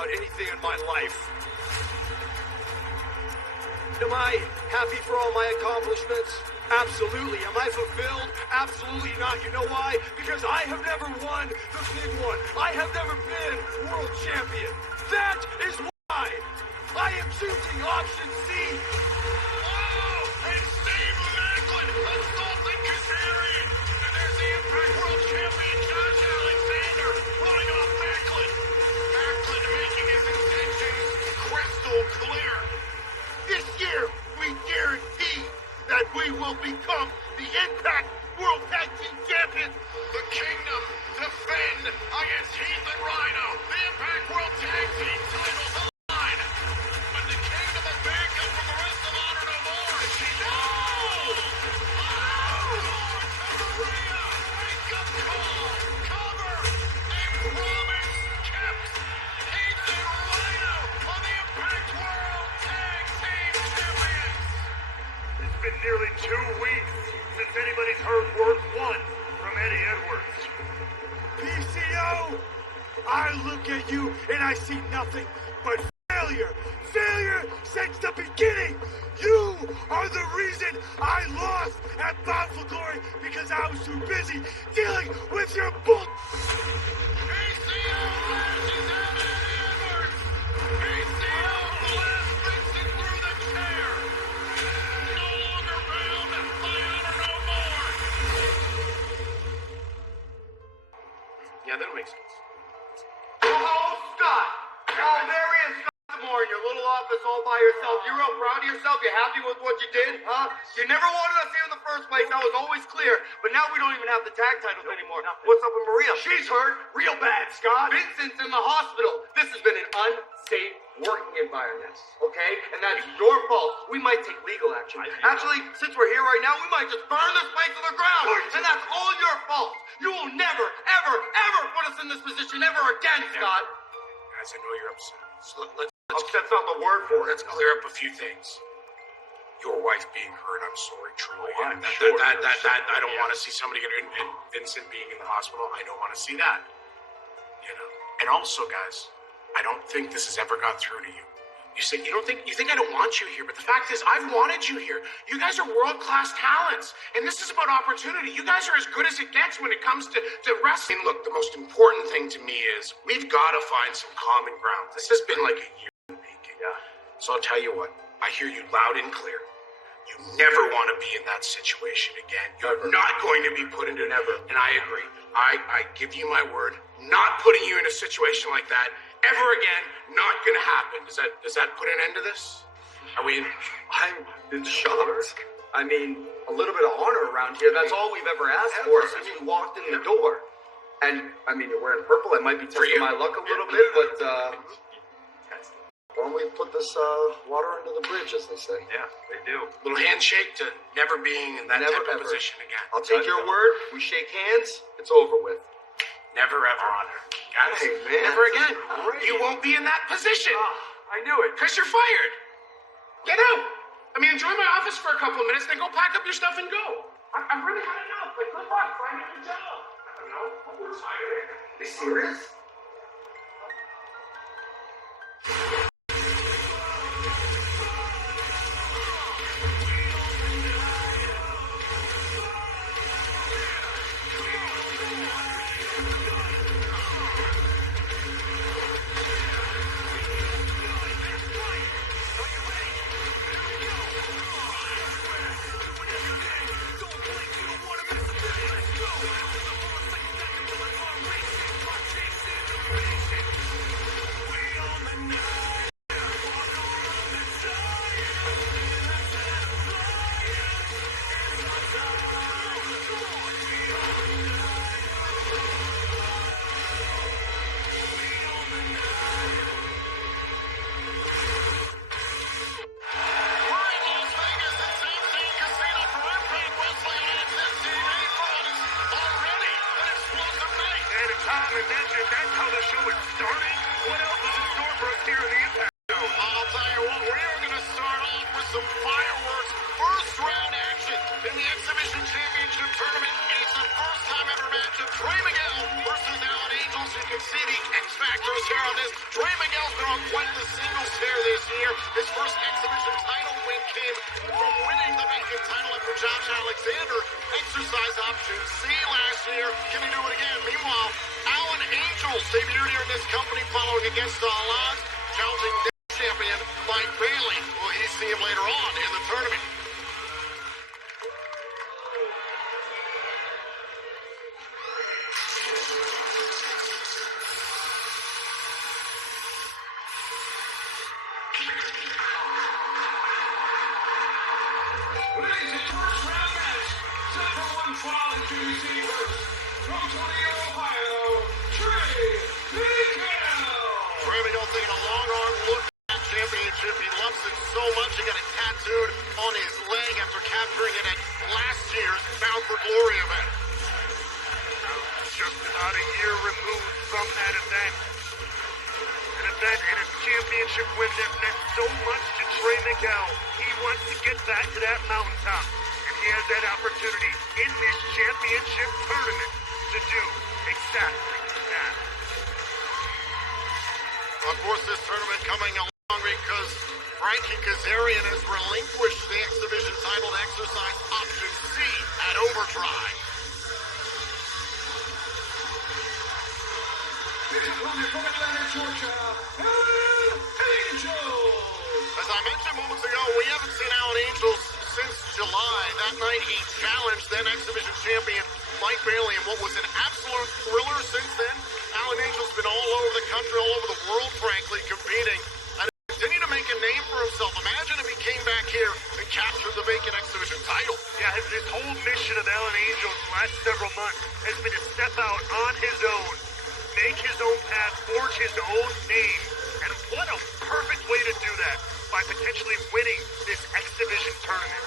about anything in my life. Am I happy for all my accomplishments? Absolutely. Am I fulfilled? Absolutely not. You know why? Because I have never won the big one. I have never been world champion. That is why I am choosing option C. Oh, and Steve Macklin assaulting Kazarian. And there's the Impact World Champion Josh Alexander running off Macklin. Macklin making his intentions crystal clear. This year, we guarantee that we will become the Impact World Tag Team Champions. The Kingdom defend against Heath and Rhino. The Impact World Tag Team titles on the line. But the Kingdom of Bacon from the rest of Honor No More. No! Oh! Maria, make a call. Cover. A promise kept. Heath and Rhino on the Impact World Tag Team Champions. It's been nearly 2 weeks since anybody's heard word one from Eddie Edwards. PCO, I look at you and I see nothing but failure. Failure since the beginning. You are the reason I lost at Bound for Glory because I was too busy dealing with your bull. PCO lashes out at Eddie Edwards. PCO blasts Vincent through the chair. No longer bound by Honor No More. Yeah, that makes sense. Oh, Scott! Oh, there he is, Scott Moore, in your little office all by yourself. You real proud of yourself? You happy with what you did? Huh? You never wanted us here in the first place. That was always clear. But now we don't even have the tag titles anymore. What's up with Maria? She's hurt real bad, Scott. Vincent's in the hospital. This has been an unsafe working environment, okay? And that's your fault. We might take legal action. Actually, since we're here right now, we might just burn this place to the ground. And that's all your fault. You will never, ever, ever put us in this position ever again, Scott. Guys, I know you're upset. So let's Upset's not the word for it. let's clear up a few things. Your wife being hurt, I'm sorry, truly. I'm And sure I don't want to see somebody get and Vincent being in the hospital. I don't want to see that. You know. And also, guys, I don't think this has ever got through to you. You think I don't want you here, but the fact is I've wanted you here. You guys are world-class talents, and this is about opportunity. You guys are as good as it gets when it comes to wrestling. Look, the most important thing to me is we've got to find some common ground. This has been like a year in the making. Yeah. So I'll tell you what, I hear you loud and clear. You never want to be in that situation again. You're not going to be put into Never. And I agree. I give you my word, not putting you in a situation like that ever again, not going to happen. Does that put an end to this? Are we? I'm in shock. I mean, a little bit of honor around here. That's all we've ever asked for since we walked in the door. And, I mean, you're wearing purple. I might be testing my luck a little bit, but, why don't we put this, water under the bridge, as they say? Yeah, they do. Little handshake to never being in that Never, type of ever. position again. I'll take your word. We shake hands. It's over with. Never ever honor. Guys, Hey, man. never again. Great. You won't be in that position. I knew it. Because you're fired. Get out. I mean, enjoy my office for a couple of minutes, then go pack up your stuff and go. I've really had enough. Like, good luck. Find a new job. I don't know. I'm retired. Are you serious? Alexander exercised option C last year. Can he do it again? Meanwhile, Alan Angels debuted here in this company following against all odds, challenging champion Mike Bailey. Will he see him later on in the tournament? Ladies, first round match, set for one fall into receivers. From Toledo, Ohio, Trey Miguel. Trey Miguel taking a long arm look at that championship. He loves it so much he got it tattooed on his leg after capturing it at last year's Bound for Glory event. Just about a year removed from that event. An event and a championship win that meant so much to Trey Miguel. He wants to get back to that mountaintop, and he has that opportunity in this championship tournament to do exactly that. Of course, this tournament coming along because Frankie Kazarian has relinquished the X Division title to exercise option C at Overdrive. His opponent from Atlanta, Georgia, Alan Angels. As I mentioned moments ago, we haven't seen Alan Angels since July. That night he challenged then X Division champion Mike Bailey in what was an absolute thriller since then. Alan Angels been all over the country, all over the world, frankly, competing. And continue to make a name for himself. Imagine if he came back here and captured the vacant X Division title. Yeah, his whole mission of Alan Angels the last several months has been to step out on his own, make his own path, forge his own name. And what a perfect way to do that, by potentially winning this X Division tournament.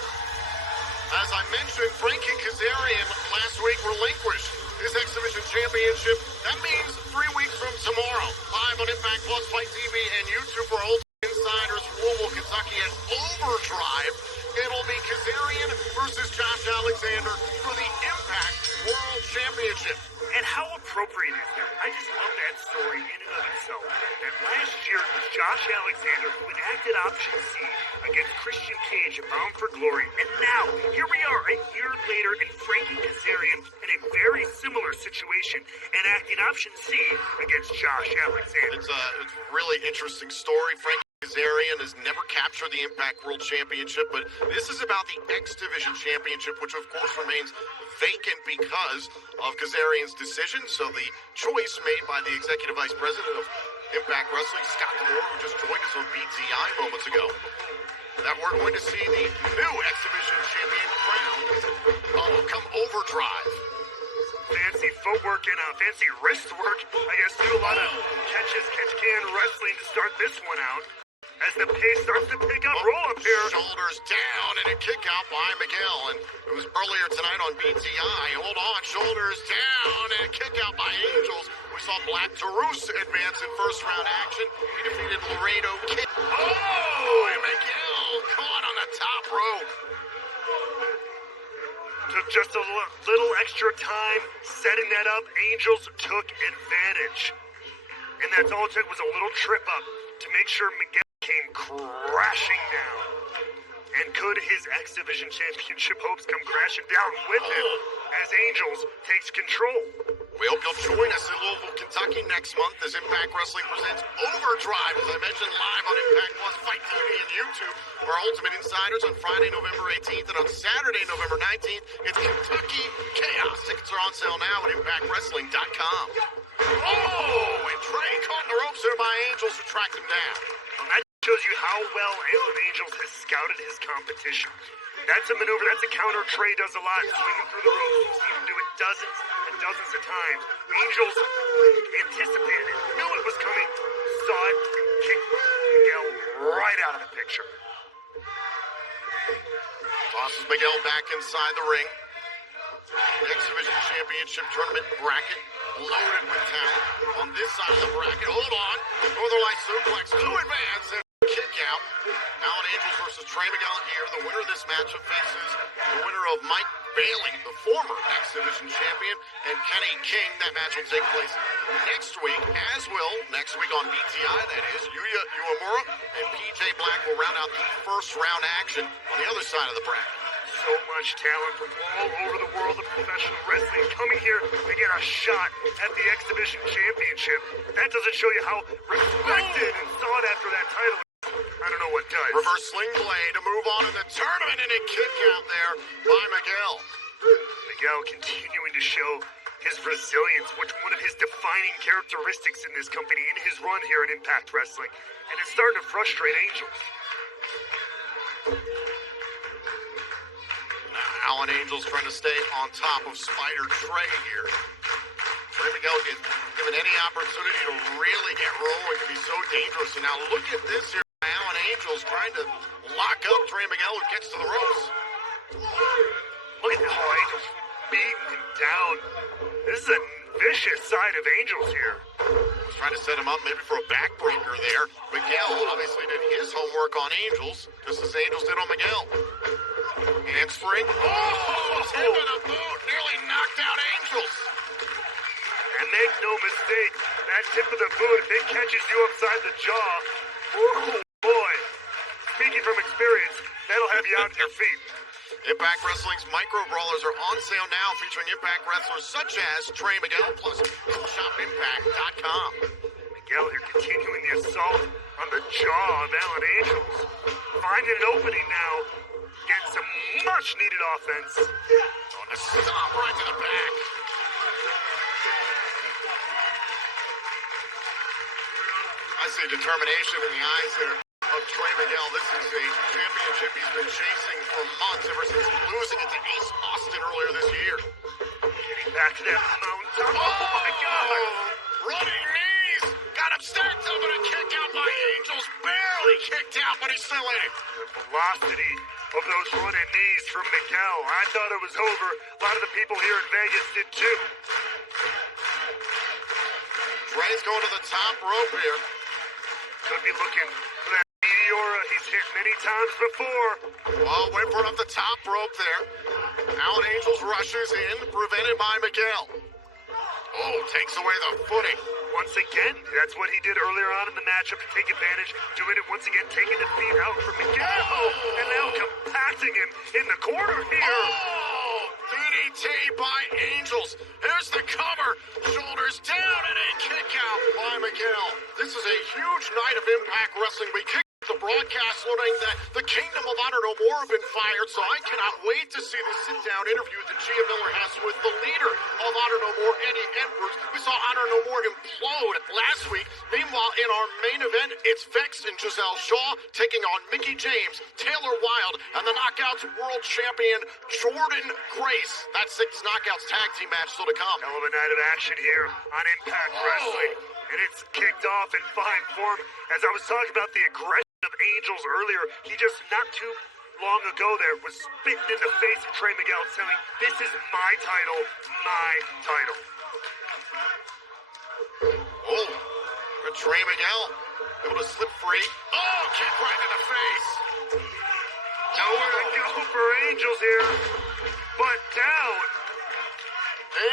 As I mentioned, Frankie Kazarian last week relinquished his X Division championship. That means 3 weeks from tomorrow, live on Impact Plus, Fight TV, and YouTube for Ultimate Insiders, Louisville, Kentucky at Overdrive. It'll be Kazarian versus Josh Alexander for the Impact World Championship. And how appropriate is that? I just love that story in and of itself. That last year, it was Josh Alexander who enacted option C against Christian Cage at Bound for Glory. And now, here we are a year later in Frankie Kazarian in a very similar situation, enacting option C against Josh Alexander. It's a really interesting story. Frankie Kazarian has never captured the Impact World Championship, but this is about the X Division Championship, which of course remains vacant because of Kazarian's decision. So the choice made by the Executive Vice President of Impact Wrestling, Scott D'Amore, who just joined us on BTI moments ago, that we're going to see the new X Division champion crowned come Overdrive. Fancy footwork and fancy wrist work. I guess do a lot of catch-can wrestling to start this one out. As the pace starts to pick up, roll up here. Shoulders down and a kick out by Miguel. And it was earlier tonight on BTI. Hold on, shoulders down and a kick out by Angels. We saw Black Taurus advance in first round action. He defeated Laredo Kid. Oh, and Miguel caught on the top rope. Took just a little extra time setting that up. Angels took advantage. And that's all it took was a little trip up to make sure Miguel came crashing down. And could his X Division Championship hopes come crashing down with him as Angels takes control? We hope you'll join us in Louisville, Kentucky next month as Impact Wrestling presents Overdrive, as I mentioned, live on Impact Plus, Fight TV, and YouTube for our Ultimate Insiders on Friday, November 18th, and on Saturday, November 19th, it's Kentucky Chaos. Tickets are on sale now at ImpactWrestling.com. Oh, and Trey caught in the ropes there by Angels who tracked him down. And that shows you how well Alan Angels has scouted his competition. That's a maneuver, that's a counter Trey does a lot, swinging through the ropes. You've seen him do it dozens and dozens of times. Angels anticipated it, knew it was coming, saw it, kicked Miguel right out of the picture. Tosses Miguel back inside the ring. The X Division Championship Tournament bracket loaded with talent. On this side of the bracket, hold on, Northern Light Suplex to advance and kick out. Alan Angels versus Trey Miguel here. The winner of this matchup faces the winner of Mike Bailey, the former X Division champion, and Kenny King. That match will take place next week, as will next week on BTI. That is, Yuya Uemura and PJ Black will round out the first round action on the other side of the bracket. So much talent from all over the world of professional wrestling coming here to get a shot at the Exhibition Championship. That doesn't show you how respected and sought after that title is. I don't know what does. Reverse sling blade to move on in the tournament, and a kick out there by Miguel. Miguel continuing to show his resilience, which one of his defining characteristics in this company in his run here at Impact Wrestling, and it's starting to frustrate Angels. Alan Angels trying to stay on top of Spider Trey here. Trey Miguel gets given any opportunity to really get rolling can be so dangerous. And now look at this here. Alan Angels trying to lock up Trey Miguel, who gets to the ropes. Look at how Angels beating him down. This is a vicious side of Angels here. Was trying to set him up maybe for a backbreaker there. Miguel obviously did his homework on Angels, just as Angels did on Miguel. Handspring. Oh, tip of the boot nearly knocked out Angels. And make no mistake, that tip of the boot, if it catches you upside the jaw, oh boy. Speaking from experience, that'll have you out on your feet. Impact Wrestling's micro brawlers are on sale now, featuring Impact wrestlers such as Trey Miguel, plus shopimpact.com. Miguel here continuing the assault on the jaw of Alan Angels. Finding an opening now. Getting some much needed offense. On a stop right to the back. I see determination in the eyes there of Trey Miguel. This is a championship he's been chasing for months, ever since losing it to Ace Austin earlier this year. Getting back to that mountain. Oh my God! Running knees! Got him stacked up and a kick out by Angels. Barely kicked out, but he's still in it. The velocity of those running knees from Miguel. I thought it was over. A lot of the people here in Vegas did too. Trey's going to the top rope here. Could be looking for that meteora he's hit many times before. Oh, went for it off the top rope there. Alan Angels rushes in, prevented by Miguel. Oh, takes away the footing. Once again, that's what he did earlier on in the matchup to take advantage. Doing it once again, taking the feet out from Miguel. And now compacting him in the corner here. Oh, DDT by Angels. Here's the cover. Shoulders down and a kick out by Miguel. This is a huge night of Impact Wrestling. We kick the broadcast learning that the Kingdom of Honor No More have been fired, so I cannot wait to see the sit-down interview that Gia Miller has with the leader of Honor No More, Eddie Edwards. We saw Honor No More implode last week. Meanwhile, in our main event, it's Vex and Giselle Shaw taking on Mickie James, Taylor Wilde, and the Knockouts World Champion Jordan Grace. That 6 Knockouts tag team match still to come. Hell of a night of action here on Impact Wrestling. And it's kicked off in fine form. As I was talking about the aggression of Angels earlier, he just not too long ago there was spitting in the face of Trey Miguel, saying, "This is my title, my title." Oh, good Trey Miguel able to slip free. Oh, kick right in the face. Nowhere to go for Angels here, but down.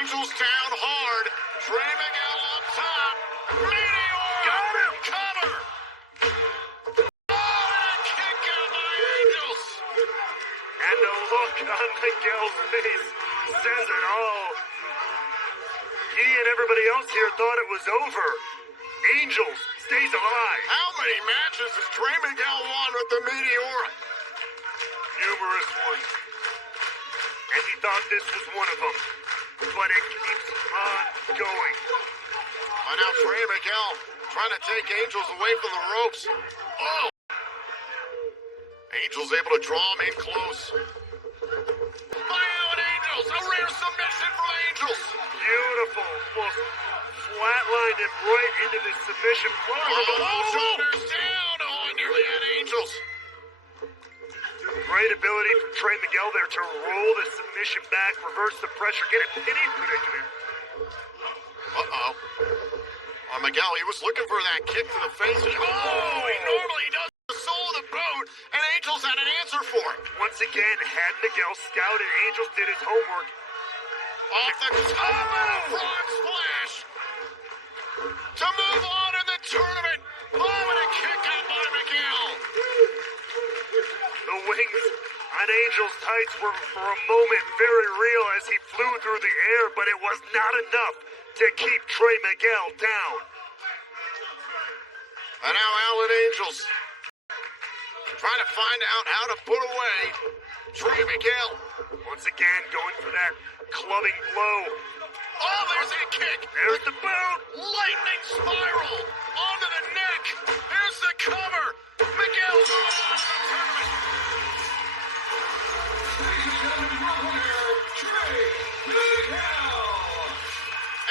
Angels down hard. Trey Miguel up top. Meteor. Got him. Cover. Oh, and a kick out by Angels. And the look on Miguel's face says it all. He and everybody else here thought it was over. Angels stays alive. How many matches has Trey Miguel won with the Meteor? Numerous ones. And he thought this was one of them. But it keeps on going. And now Trey Miguel trying to take Angels away from the ropes. Oh! Angels able to draw him in close. By Alan Angels, a rare submission for Angels. Beautiful. Almost flatlined him right into the submission floor. Shoulders down. Oh, nearly had Angels. Great ability from Trey Miguel there to roll the submission back, reverse the pressure, get a pinning predicament. Uh-oh. Miguel, he was looking for that kick to the face. He normally does the sole of the boot, and Angels had an answer for it. Once again, had Miguel scouted, Angels did his homework. Off the top, frog splash. To move on in the tournament. Oh, and a kick out by Miguel. The wings on Angel Angel's tights were for a moment very real as he flew through the air, but it was not enough to keep Trey Miguel down. And now Alan Angels trying to find out how to put away Trey Miguel. Once again, going for that clubbing blow. Oh, there's a kick. There's the boot. Lightning spiral onto the neck. There's the cover. Miguel's off the tournament. Ladies and gentlemen, your winner, Trey Miguel.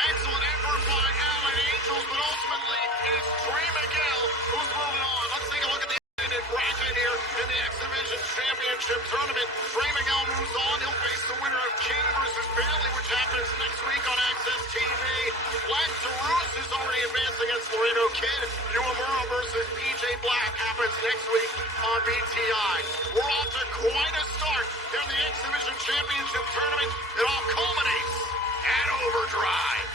Excellent effort by Alan Angels, but ultimately it's Trey Miguel who's moving on. Let's take a look at the bracket here in the X Division Championship Tournament. Trey Miguel moves on. He'll face the winner of King versus Bailey, which happens next week on Access TV. Black Taurus is already advanced against Laredo Kid. Uemura versus PJ Black happens next week on BTI. We're off to quite a start here in the X Division Championship Tournament. It all culminates at Overdrive.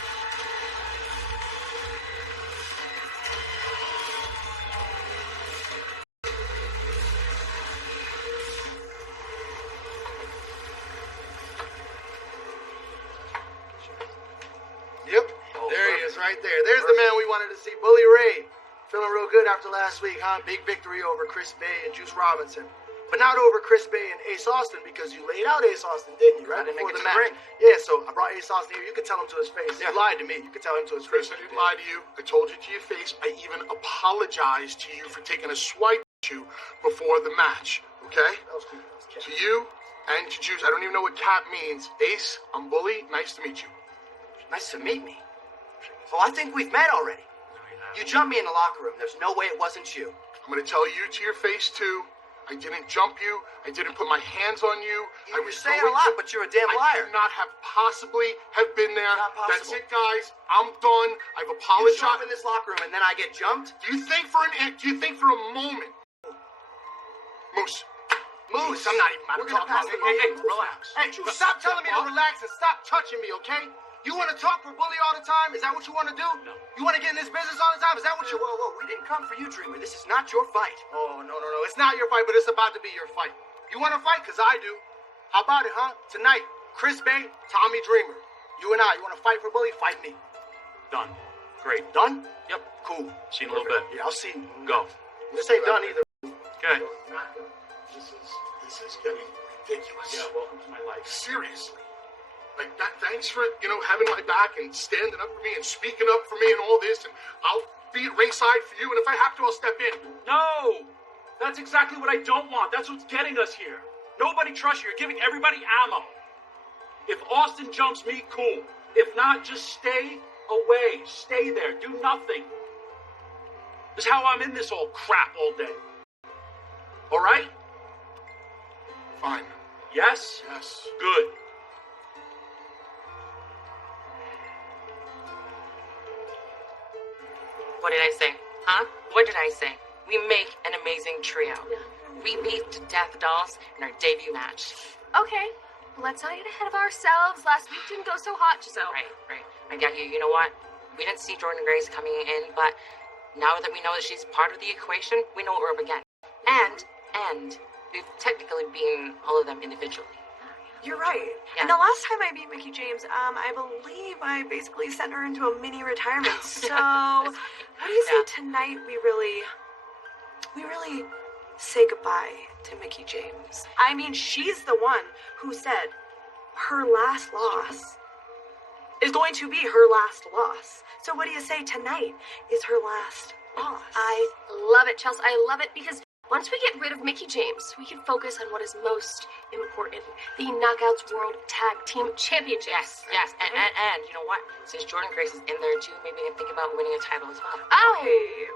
Yep, there he is right there. There's the man we wanted to see, Bully Ray. Feeling real good after last week, huh? Big victory over Chris Bay and Juice Robinson. But not over Chris Bay and Ace Austin because you laid out Ace Austin, didn't you, right? I didn't Before make the it to the match. ring. Yeah, so I brought Ace Austin here. You could tell him to his face. You lied to me. You could tell him to his face. Chris, I didn't lie to you. I told you to your face. I even apologized to you for taking a swipe at you before the match. Okay? That was cool. That was To you and to Juice. I don't even know what cap means. Ace, I'm Bully. Nice to meet you. Nice to meet me. Oh, I think we've met already. You jumped me in the locker room. There's no way it wasn't you. I'm going to tell you to your face, too. I didn't jump you. I didn't put my hands on you. I You're was saying going a lot, to- but you're a damn I liar. could not have possibly have been there. Not That's possible. it, guys. I'm done. I've You apologized. show up in this locker room and then I get jumped? Do you think for a moment, Moose? Moose, I'm not even about We're to gonna talk pass about the it. ball. Relax. Hey, stop telling me to relax and stop touching me, okay? You want to talk for Bully all the time? Is that what you want to do? No. You want to get in this business all the time? Is that what you... Whoa, we didn't come for you, Dreamer. This is not your fight. Oh, no. It's not your fight, but it's about to be your fight. You want to fight? Because I do. How about it, huh? Tonight, Chris Bay, Tommy Dreamer. You and I, you want to fight for Bully? Fight me. Done. Great. Done? Yep. Cool. See you in a little bit. Yeah, I'll see you. Go. This ain't done either. Okay. This is getting ridiculous. Yeah, welcome to my life. Seriously. Like, that, thanks for, having my back and standing up for me and speaking up for me and all this, and I'll be at ringside for you, and if I have to, I'll step in. No! That's exactly what I don't want. That's what's getting us here. Nobody trusts you. You're giving everybody ammo. If Austin jumps me, cool. If not, just stay away. Stay there. Do nothing. This is how I'm in this old crap all day. All right? Fine. Yes? Yes. Good. What did I say? Huh? What did I say? We make an amazing trio. We beat Death Dolls in our debut match. Okay, let's not get ahead of ourselves. Last week didn't go so hot, Giselle. Right. I got you. You know what? We didn't see Jordan Grace coming in, but now that we know that she's part of the equation, we know what we're up against. And we've technically beaten all of them individually. You're right. Yeah. And the last time I beat Mickey James, I believe I basically sent her into a mini retirement. So, what do you say tonight we really say goodbye to Mickey James? I mean, she's the one who said her last loss is going to be her last loss. So what do you say tonight is her last loss? I love it, Chelsea. I love it because once we get rid of Mickey James, we can focus on what is most important, the Knockouts World Tag Team Championships. Yes. And you know what? Since Jordan Grace is in there too, maybe we can think about winning a title as well. Okay.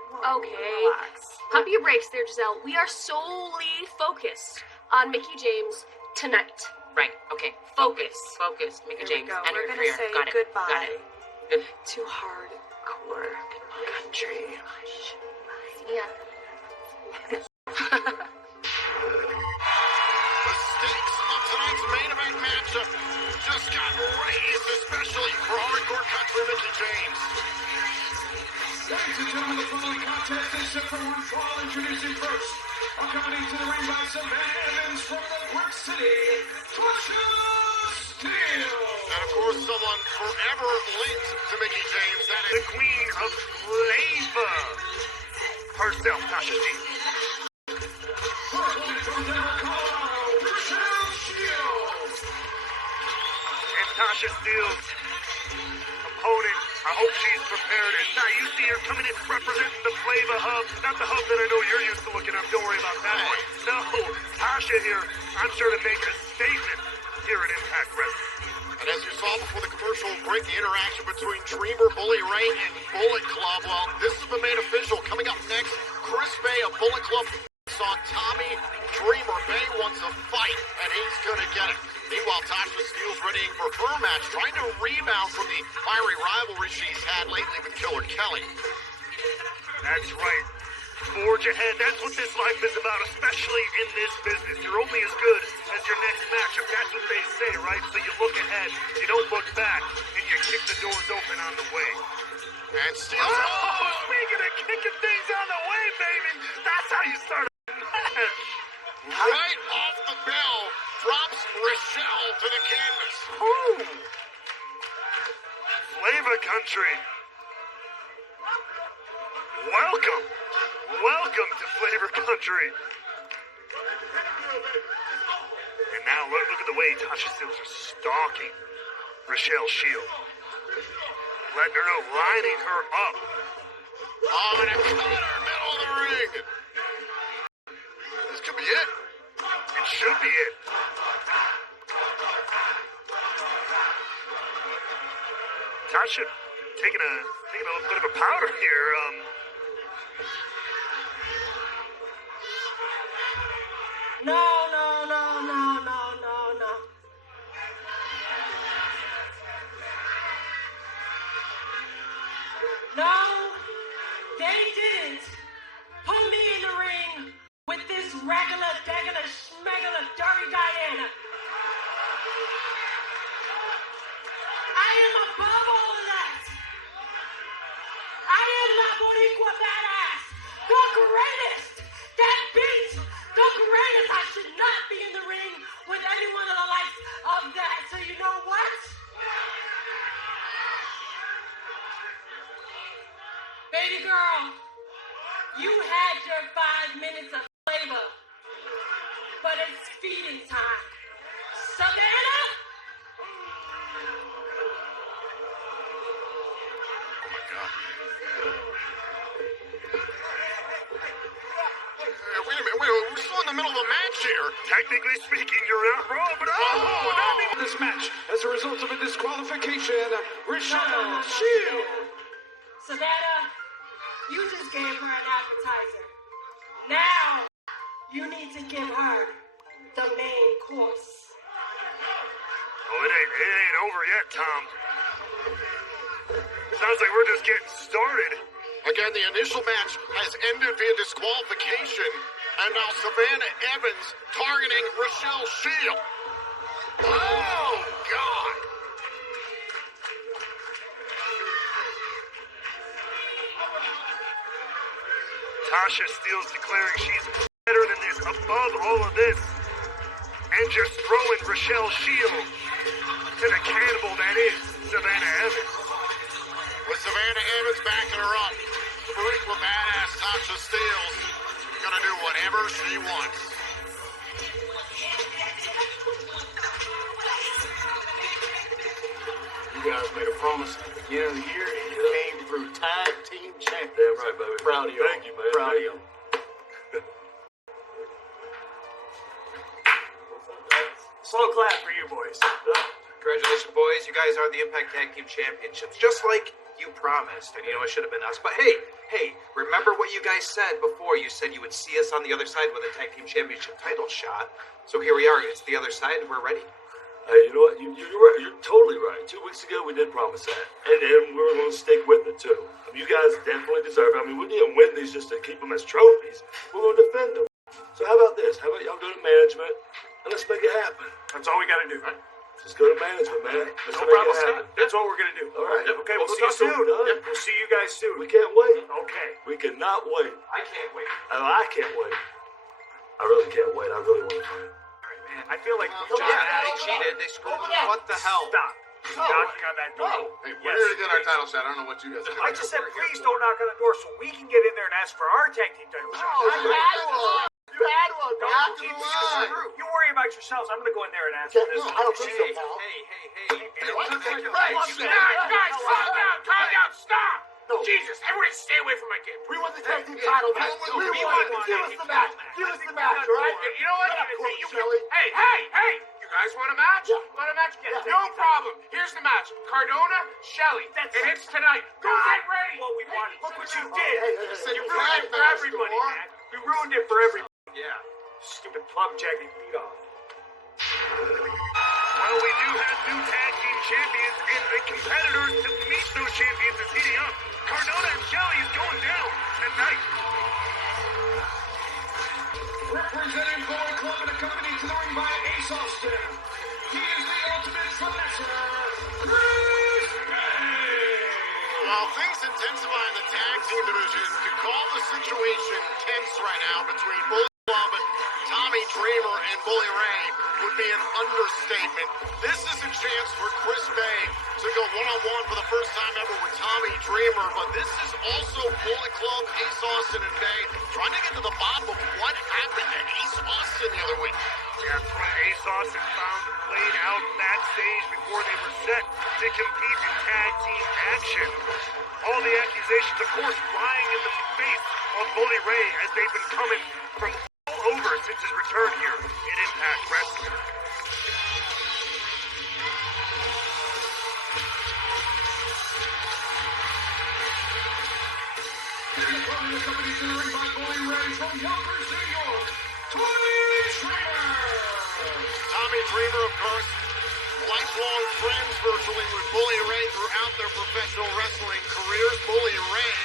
Relax. Pump your brakes there, Giselle. We are solely focused on Mickey James tonight. Right. Okay. Focus. Mickey Here James. we go. End We're her gonna career. say Got it. goodbye Got it. Good. to hardcore country. Yeah. The stakes of tonight's main event matchup just got raised, especially for hardcore country Mickey James. Ladies and gentlemen, the following contest contest is set for one fall. Introducing first, accompanied to the ring by Savannah Evans from the Brick City, Tasha Steele. And of course, someone forever linked to Mickey James, that is The queen of flavor. Herself, Tasha Steele. Personally from Denver, Colorado, Rochelle Shields. And Tasha Steele's opponent, I hope she's prepared. And now you see her coming in representing the Flavor Hub. Not the hub that I know you're used to looking at. Don't worry about that one. No, Tasha here, I'm sure to make a statement here at Impact Wrestling. And as you saw before the commercial break, the interaction between Dreamer, Bully Ray, and Bullet Club. Well, this has been made official. Coming up next, Chris Bay of Bullet Club saw Tommy Dreamer. Bay wants a fight, and he's going to get it. Meanwhile, Tasha Steele's readying for her match, trying to rebound from the fiery rivalry she's had lately with Killer Kelly. That's right. Forge ahead. That's what this life is about, especially in this business. You're only as good as your next matchup. That's what they say, right? So you look ahead, you don't look back, and you kick the doors open on the way. And Steele. Oh, speaking of kicking things on the way, baby, that's how you start a match. Right off the bell, drops Rochelle to the canvas. Ooh. Flavor Country. Welcome. Welcome to Flavor Country. And now look at the way Tasha Steele is stalking Rochelle Shield. Letting her know, lining her up. Oh, and a cutter, middle of the ring. This could be it. It should be it. Tasha taking a little bit of a powder here. No. No, they didn't put me in the ring with this regular, schmegular, dirty Diana. I am above all of that. I am La Boricua Badass, the greatest that beat the greatest. I should not be in the ring with any one of the likes of that. So you know what? Baby girl, you had your 5 minutes of flavor, but it's feeding time. Savannah? Oh my God. Wait a minute, we're still in the middle of a match here. Technically speaking, you're not wrong, but not even. This match, as a result of a disqualification, Rochelle Shields. Savannah, you just gave her an appetizer. Now, you need to give her the main course. Oh, it ain't over yet, Tom. Sounds like we're just getting started. Again, the initial match has ended via disqualification, and now Savannah Evans targeting Rochelle Shield. Oh, God. Tasha Steele's declaring she's better than this, above all of this. And just throwing Rochelle Shield to the cannibal that is Savannah Evans. With Savannah Evans backing her up, Freakwa Badass Tasha Steele's gonna do whatever she wants. You guys made a promise at the beginning of the year, and you came through tag team champions. Damn right, baby. Proud of you. Thank you, man. Proud of you. Slow clap for you boys. Congratulations, boys. You guys are the Impact Tag Team Championships, just like you promised. And you know, it should have been us. But hey, remember what you guys said before? You said you would see us on the other side with a Tag Team Championship title shot. So here we are. It's the other side. We're ready. Hey, you know what? You're right. You're totally right. 2 weeks ago, we did promise that. And we're going to stick with it, too. I mean, you guys definitely deserve it. I mean, we didn't win these just to keep them as trophies. We're going to defend them. So how about this? How about y'all go to management, and let's make it happen? That's all we got to do, right? Just go to management, man. Let's No make problem, it happen. Scott. That's what we're gonna do. All right. Okay, we'll see see you soon. Done. Yep, we'll see you guys soon. We can't wait. Okay. We cannot wait. I can't wait. Oh, I can't wait. I really can't wait. I really want to play. Man, I feel like They cheated. They screwed up. What the hell? Stop. Knocking on that door. Hey, we're here to get our title shot. I don't know what you guys I just said please don't knock on the door so we can get in there and ask for our tag team title shot. You had one. Back to the line. You worry about yourselves. I'm gonna go in there and ask for this. I don't think so, Hey, pal. hey. Calm down, stop! Jesus, everybody stay away from my kid. We want the tag team title match. We want it. Give us the match. Give us the match, all right? You know what? Shut up, Coach Shelley. Hey! You guys want a match? Yeah. Want a match? Yeah. No problem. Here's the match. Cardona, Shelley. And it's tonight. Go get ready. What we wanted. Look what you Hey, did. listen, You you ruined it can't for match everybody, the war. man. You ruined it for everybody. Yeah. Stupid plum jagging beat off. Well, we do have new tag team champions, and the competitors to meet those champions is heating up. Cardona and Shelley is going down tonight. Representing Bullet Club and accompanied to the ring by Ace Austin. He is the ultimate finisher, Chris Bay. While things intensify in the tag team division, to call the situation tense right now between Bullet Club, Tommy Dreamer, and Bully Ray would be an understatement. This is a chance for Chris Bay to go one-on-one for the first time ever with Tommy Dreamer, but this is also Bullet Club, Ace Austin, and Bay trying to get to the bottom of what happened to Ace Austin the other week. Yeah, Ace Austin found laid out backstage before they were set to compete in tag team action. All the accusations, of course, flying in the face of Bully Ray as they've been coming from all over since his return here in Impact Wrestling. Accompanied to the ring by Bully Ray from Yonkers, New York, Tommy Dreamer. Tommy Dreamer, of course, lifelong friends virtually with Bully Ray throughout their professional wrestling careers. Bully Ray,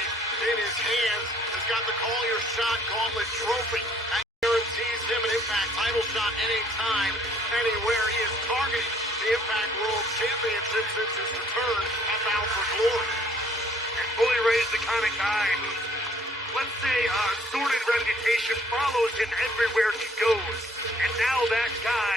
in his hands, has got the Call Your Shot Gauntlet Trophy. That guarantees him an Impact title shot anytime, anywhere. He is targeting the Impact World Championship since his return at Bound for Glory. And Bully Ray's the kind of guy who, let's say, sordid reputation follows him everywhere he goes. And now that guy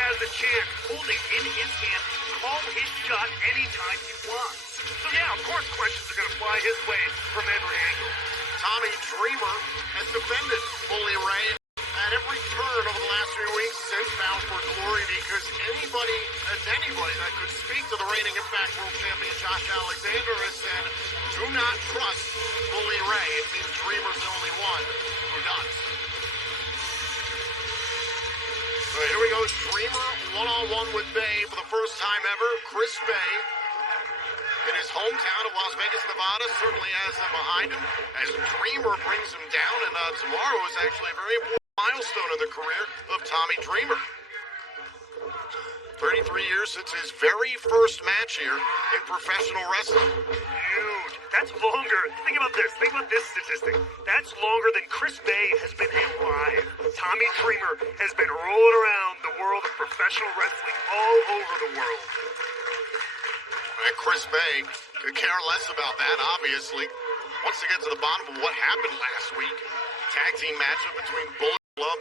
has a chance, holding in his hand, to call his shot anytime he wants. So yeah, of course questions are going to fly his way from every angle. Tommy Dreamer has defended Bully Ray at every turn over the last few weeks since Bound for Glory, because anybody that could speak to the reigning Impact World Champion Josh Alexander has said, do not trust Bully Ray. It seems Dreamer's the only one who does. So here we go, Dreamer one-on-one with Bay for the first time ever. Chris Bay in his hometown of Las Vegas, Nevada, certainly has them behind him as Dreamer brings him down, and tomorrow is actually a very important milestone in the career of Tommy Dreamer. 33 years since his very first match here in professional wrestling. Huge. That's longer. Think about this. Think about this statistic. That's longer than Chris Bay has been alive. Tommy Dreamer has been rolling around the world of professional wrestling all over the world. And Chris Bay could care less about that, obviously. Wants to get to the bottom of what happened last week. Tag team matchup between Bullet Club,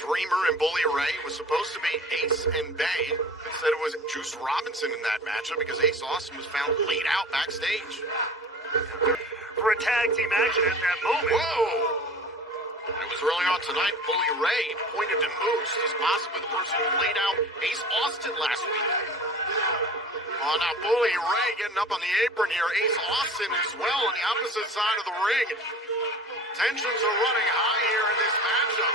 Dreamer, and Bully Ray. It was supposed to be Ace and Bay. Instead, it was Juice Robinson in that matchup because Ace Austin was found laid out backstage. For a tag team action at that moment. Whoa! And it was early on tonight, Bully Ray pointed to Moose as possibly the person who laid out Ace Austin last week. Oh, now Bully Ray getting up on the apron here. Ace Austin as well on the opposite side of the ring. Tensions are running high here in this matchup.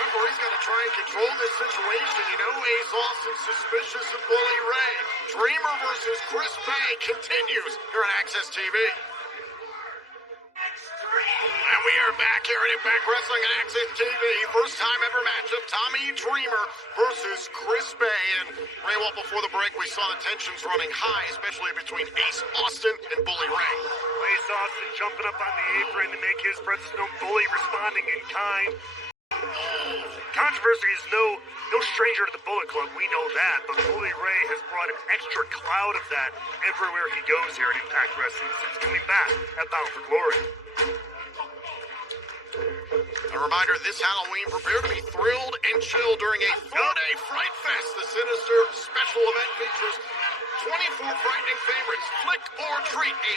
Referee's got to try and control this situation. You know, Ace Austin's suspicious of Bully Ray. Dreamer versus Chris Bay continues here on Access TV. And we are back here at Impact Wrestling and Access TV. First time ever matchup, Tommy Dreamer versus Chris Bay. And Ray, well, before the break, we saw the tensions running high, especially between Ace Austin and Bully Ray. Ace Austin jumping up on the apron to make his presence known. Bully responding in kind. Controversy is no no stranger to the Bullet Club, we know that, but Bully Ray has brought an extra cloud of that everywhere he goes here in Impact Wrestling since coming back at Bound for Glory. A reminder, this Halloween, prepare to be thrilled and chilled during a 4-day Fright Fest. The Sinister special event features 24 frightening favorites. Flick or treat, a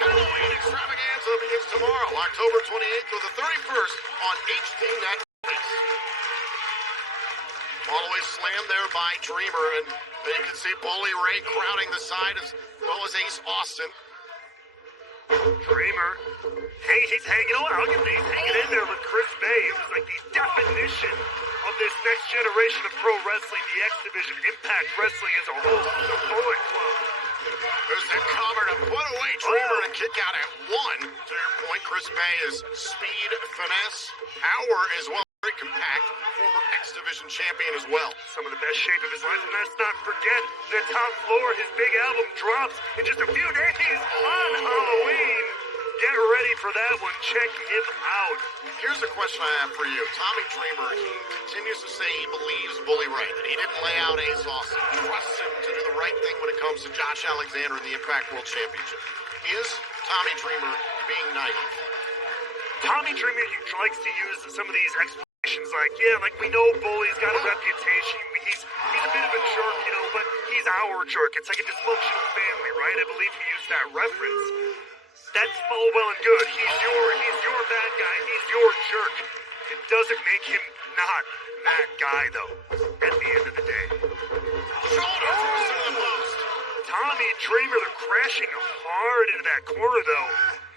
Halloween extravaganza begins tomorrow, October 28th through the 31st on HD Netflix. All the way slammed there by Dreamer, and you can see Bully Ray crowding the side as well as Ace Austin. Dreamer, hey, he's hanging on. I'll give it. He's hanging in there with Chris Bay. It was like the definition of this next generation of pro wrestling, the X Division, Impact Wrestling as a whole, the Bullet Club. There's that cover to put away Dreamer to kick out at 1. To your point, Chris Bay is speed, finesse, power as well. Very compact, former X Division champion as well. Some of the best shape of his life, and let's not forget the top floor. His big album drops in just a few days on Halloween. Get ready for that one. Check him out. Here's a question I have for you. Tommy Dreamer, he continues to say he believes Bully Ray, that he didn't lay out Ace Austin. He trusts him to do the right thing when it comes to Josh Alexander in the Impact World Championship. Is Tommy Dreamer being naive? Tommy Dreamer likes to use some of these explanations like, yeah, like we know Bully's got a reputation. He's a bit of a jerk, you know, but he's our jerk. It's like a dysfunctional family, right? I believe he used that reference. That's all well and good. He's your bad guy. He's your jerk. It doesn't make him not that guy, though, at the end of the day. Tommy Dreamer, they're crashing hard into that corner, though.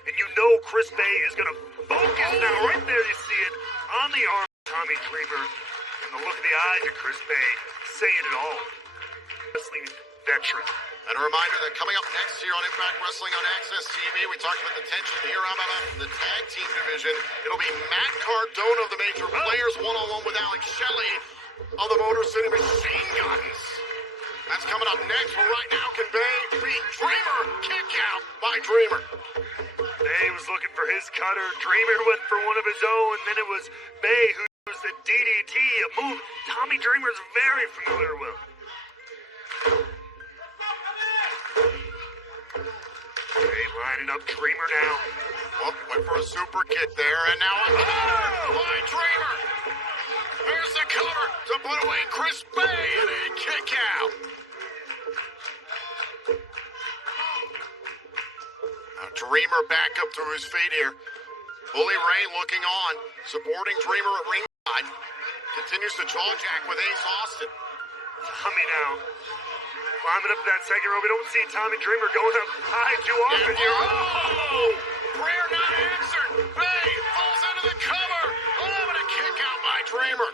And you know Chris Bay is going to focus now. Right there, you see it on the arm of Tommy Dreamer. And the look of the eyes of Chris Bay saying it all. Wrestling veteran. And a reminder that coming up next here on Impact Wrestling on Access TV, we talked about the tension here on the tag team division. It'll be Matt Cardona of the Major Players one-on-one with Alex Shelley of the Motor City Machine Guns. That's coming up next. But right now, can Bay beat Dreamer? Kick out by Dreamer. Bay was looking for his cutter. Dreamer went for one of his own. Then it was Bay who used the DDT, a move Tommy Dreamer's very familiar with. Bay lining up Dreamer now. Oh, went for a super kick there, and now a cover by Dreamer. There's the cover to put away Chris Bay, and a kick out. Now Dreamer back up to his feet here. Bully Ray looking on, supporting Dreamer at ringside. Continues to jaw jack with Ace Austin. Tommy now climbing up that second row. We don't see Tommy Dreamer going up high too often here. Oh! Prayer not answered. Bay falls into the cover. Oh, and a kick out by Dreamer.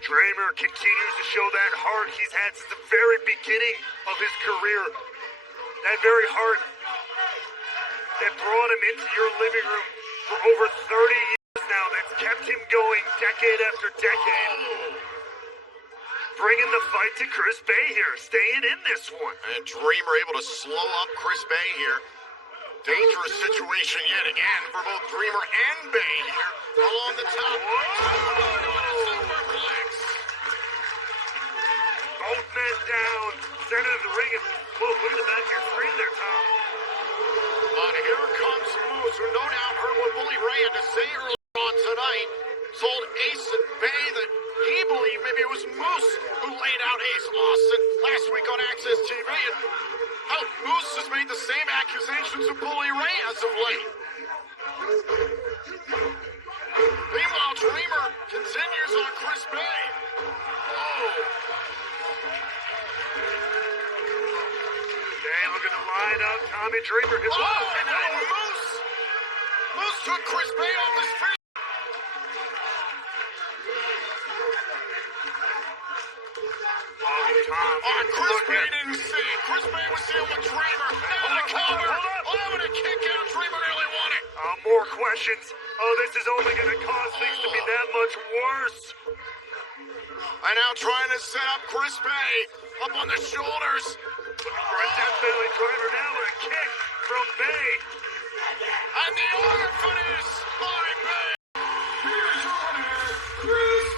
Dreamer continues to show that heart he's had since the very beginning of his career. That very heart that brought him into your living room for over 30 years now. That's kept him going decade after decade. Bringing the fight to Chris Bay here, staying in this one. And Dreamer able to slow up Chris Bay here. Dangerous situation yet again for both Dreamer and Bay here along the top. Both men down, center of the ring. Whoa, look at the back of your screen there, Tom. But here comes Moose, who no doubt heard what Bully Ray had to say earlier on tonight. Told Ace and Bay that he believed maybe it was Moose who laid out Ace Austin last week on Access TV. And hell, Moose has made the same accusations of Bully Ray as of late. Meanwhile, Dreamer continues on Chris Bay. Oh. Bay looking to line up Tommy Dreamer. Oh, and then Moose. Moose took Chris Bay off his feet. Tom. Chris Bay didn't see. Chris Bay was seeing with Dreamer. Now the cover. Oh, and a kick out. Dreamer nearly won it. More questions. Oh, this is only going to cause things to be that much worse. And now trying to set up Chris Bay up on the shoulders. Looking for a Death Valley driver now with a kick from Bay. And the order finish by Bay. Here's your winner, Chris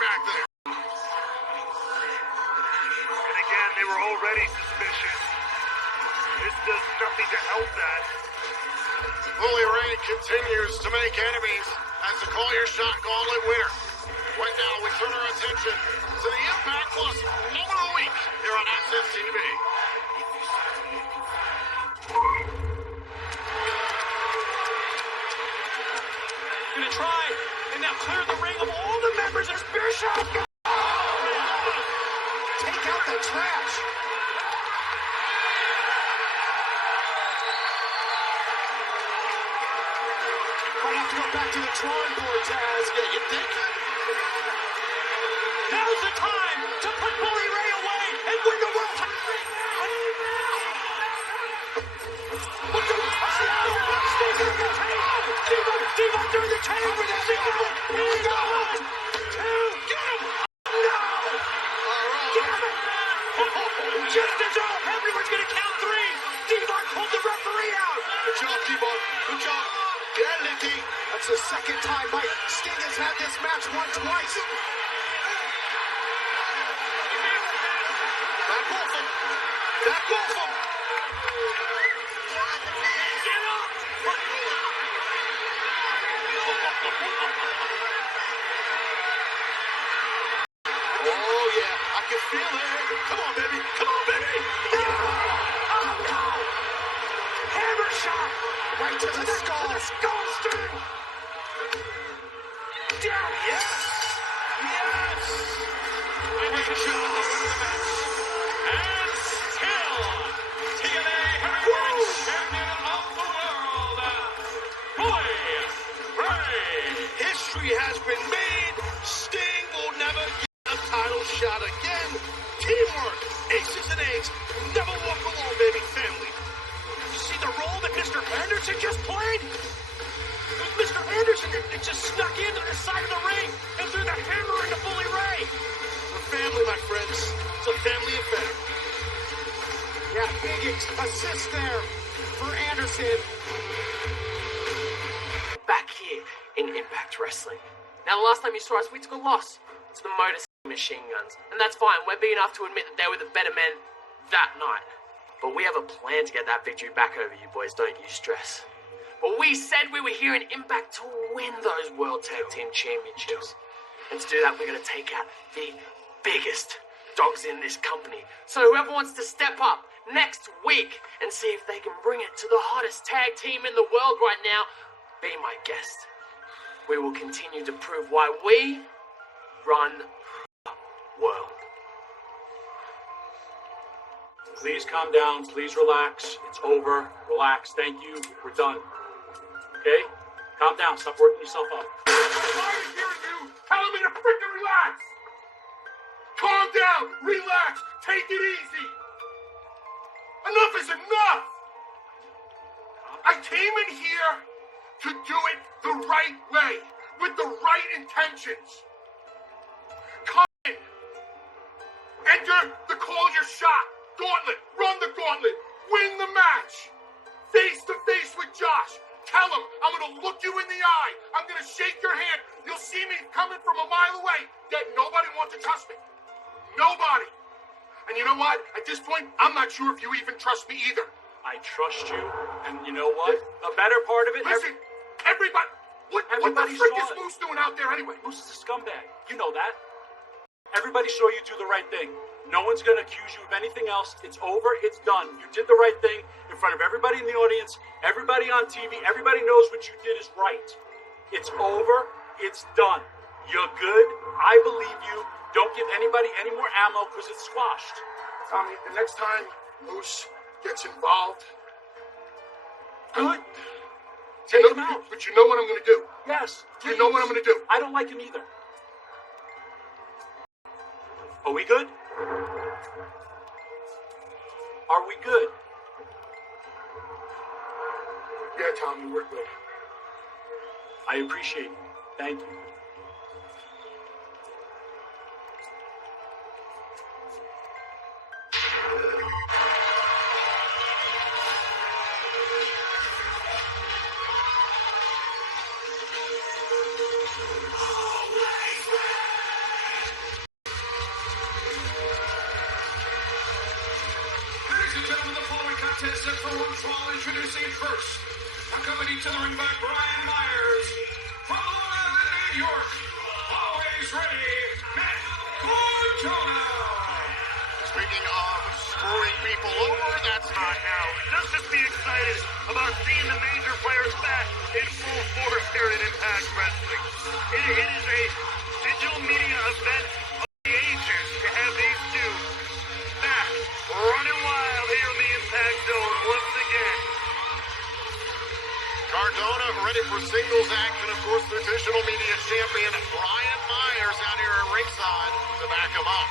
back there. And again, they were already suspicious. This does nothing to help that. Bully Ray continues to make enemies as the Call Your Shot Gauntlet winner. Right now, we turn our attention to the Impact Plus Moment of the Week here on Access TV. Gonna try and now clear the ring of all the members of Spear Shot. Take out the trash. Might have to go back to the drawing board, Taz. Yeah, you think? Now's the time to put Bully Ray away and win the world title. Steve under the table. He's got 1, 2, get him! No! Damn it! Just as all, everyone's gonna count 3. Steve-O pulled the referee out. Good job, T-Bar. Good job. Yeah, Nicky. That's the second time Mike Sting has had this match won twice. Back off him. Back off him. Get up! Oh, yeah. I can feel it. Come on, baby. Come on, baby. No! Oh, no! Hammer shot! Right to the skull. Skull Sting! Down! Yes! Yes! And we can show the match. And still, TNA Heavyweight Champion of the World, Bully Ray! History has been made. Sting will never get a title shot again. Teamwork, aces and eggs. Never walk alone, baby. Family. You see the role that Mr. Anderson just played? It was Mr. Anderson that just snuck into the side of the ring and threw the hammer into Bully Ray. It's a family, my friends. It's a family affair. Yeah, big assist there for Anderson. Back here in Impact Wrestling. Now, the last time you saw us, we took a loss to the Motor City Machine Guns. And that's fine. We're big enough to admit that they were the better men that night. But we have a plan to get that victory back over you boys, don't you stress. But we said we were here in Impact to win those World Tag Team Championships. And to do that, we're going to take out the biggest dogs in this company. So whoever wants to step up next week and see if they can bring it to the hottest tag team in the world right now, be my guest. We will continue to prove why we run the world. Please calm down. Please relax. It's over. Relax. Thank you. We're done. Okay? Calm down. Stop working yourself up. I'm tired of hearing you telling me to freaking relax. Calm down. Relax. Take it easy. Enough is enough. I came in here to do it the right way, with the right intentions. Come in. Enter the Call Your Shot Gauntlet. Run the gauntlet. Win the match. Face to face with Josh. Tell him I'm going to look you in the eye. I'm going to shake your hand. You'll see me coming from a mile away. That nobody wants to trust me. Nobody. And you know what? At this point, I'm not sure if you even trust me either. I trust you, and you know what? The better part of it... Listen, everybody... What the frick is Moose doing out there anyway? Moose is a scumbag. You know that. Everybody saw you do the right thing. No one's going to accuse you of anything else. It's over. It's done. You did the right thing in front of everybody in the audience, everybody on TV. Everybody knows what you did is right. It's over. It's done. You're good. I believe you. Don't give anybody any more ammo because it's squashed. Tommy, the next time Moose gets involved... Good. Take him out. But you know what I'm going to do. Yes. Please. You know what I'm going to do. I don't like him either. Are we good? Are we good? Yeah, Tommy, we're good. I appreciate it. Thank you. contest set for one fall. Introducing first, accompanied to the ring by Brian Myers. From Long Island, New York, always ready, Matt Cardona. Speaking of screwing people over, that's hot now. Just be excited about seeing the major players back in full force here at Impact Wrestling. It is a digital media event of the ages to have these two back running wild here in the Impact Zone once again. Cardona ready for singles action. Of course, the digital media champion Brian Myers out here at ringside to back him up.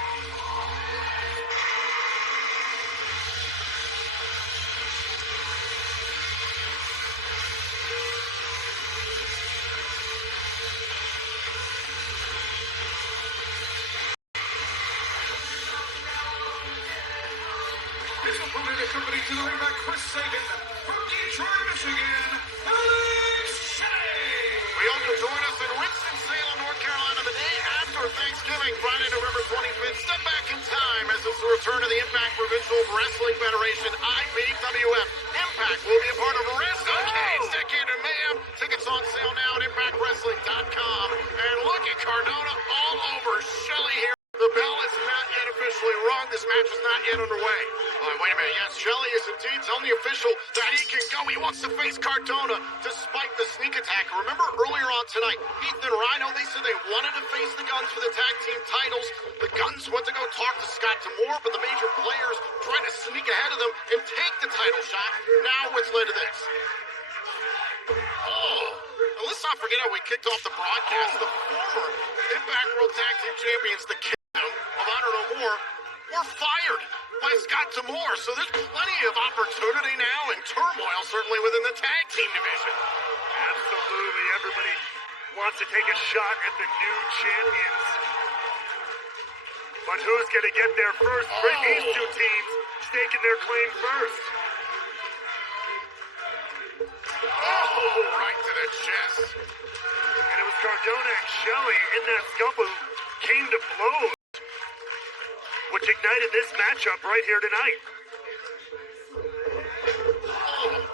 His opponent accompanied to the ring by Chris Saban. From Detroit, Michigan, Alex Shea. We hope you'll join us in Winston-Salem, North Carolina, the day after Thanksgiving, Friday, November 25th. Step back in time as it's the return of the Impact Provincial Wrestling Federation, IPWF. Impact will be a part of WrestleCade, Decade of Mayhem. Tickets on sale now at ImpactWrestling.com. And look at Cardona all over Shelley here. The bell is not yet officially rung. This match is not yet underway. Wait a minute. Yes, Shelley is indeed telling the official that he can go. He wants to face Cardona despite the sneak attack. Remember earlier on tonight, Heath and Rhino, they said they wanted to face the Guns for the tag team titles. The Guns went to go talk to Scott D'Amore, but the major players tried to sneak ahead of them and take the title shot. Now what's led to this? And let's not forget how we kicked off the broadcast. The former Impact World Tag Team Champions, the Kingdom of Honor No More, were fired by Scott D'Amore. So there's plenty of opportunity now and turmoil, certainly within the tag team division. Absolutely. Everybody wants to take a shot at the new champions. But who's going to get there first? These two teams staking their claim first. Right to the chest. And it was Cardona and Shelley in that scuffle who came to blows, which ignited this matchup right here tonight.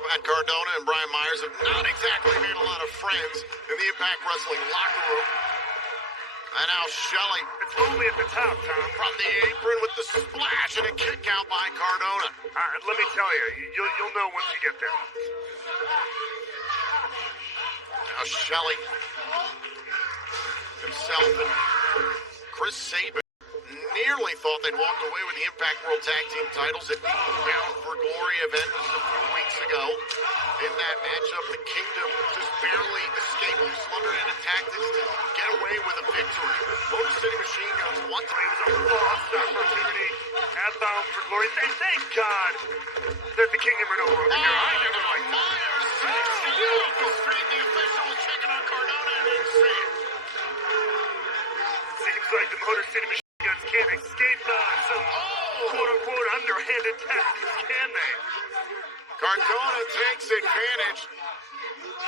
Matt Cardona and Brian Myers have not exactly made a lot of friends in the Impact Wrestling locker room. And now Shelley. It's only at the top, Tom. From the apron with the splash and a kick out by Cardona. Let me tell you, you'll know once you get there. Now Shelley himself and Chris Saban nearly thought they'd walked away with the Impact World Tag Team titles at the Bound for Glory event just a few weeks ago. In that matchup, the Kingdom just barely escaped some underhanded tactics to get away with a victory. Motor City Machine Guns once It was a lost opportunity at Bound for Glory. And thank God that the Kingdom are no longer here. I never liked that. Myers, beautiful streak. The official was checking on Cardona and didn't see it. Seems like the Motor City Machine Guns can't escape some quote-unquote underhanded tactics, can they? Cardona takes advantage.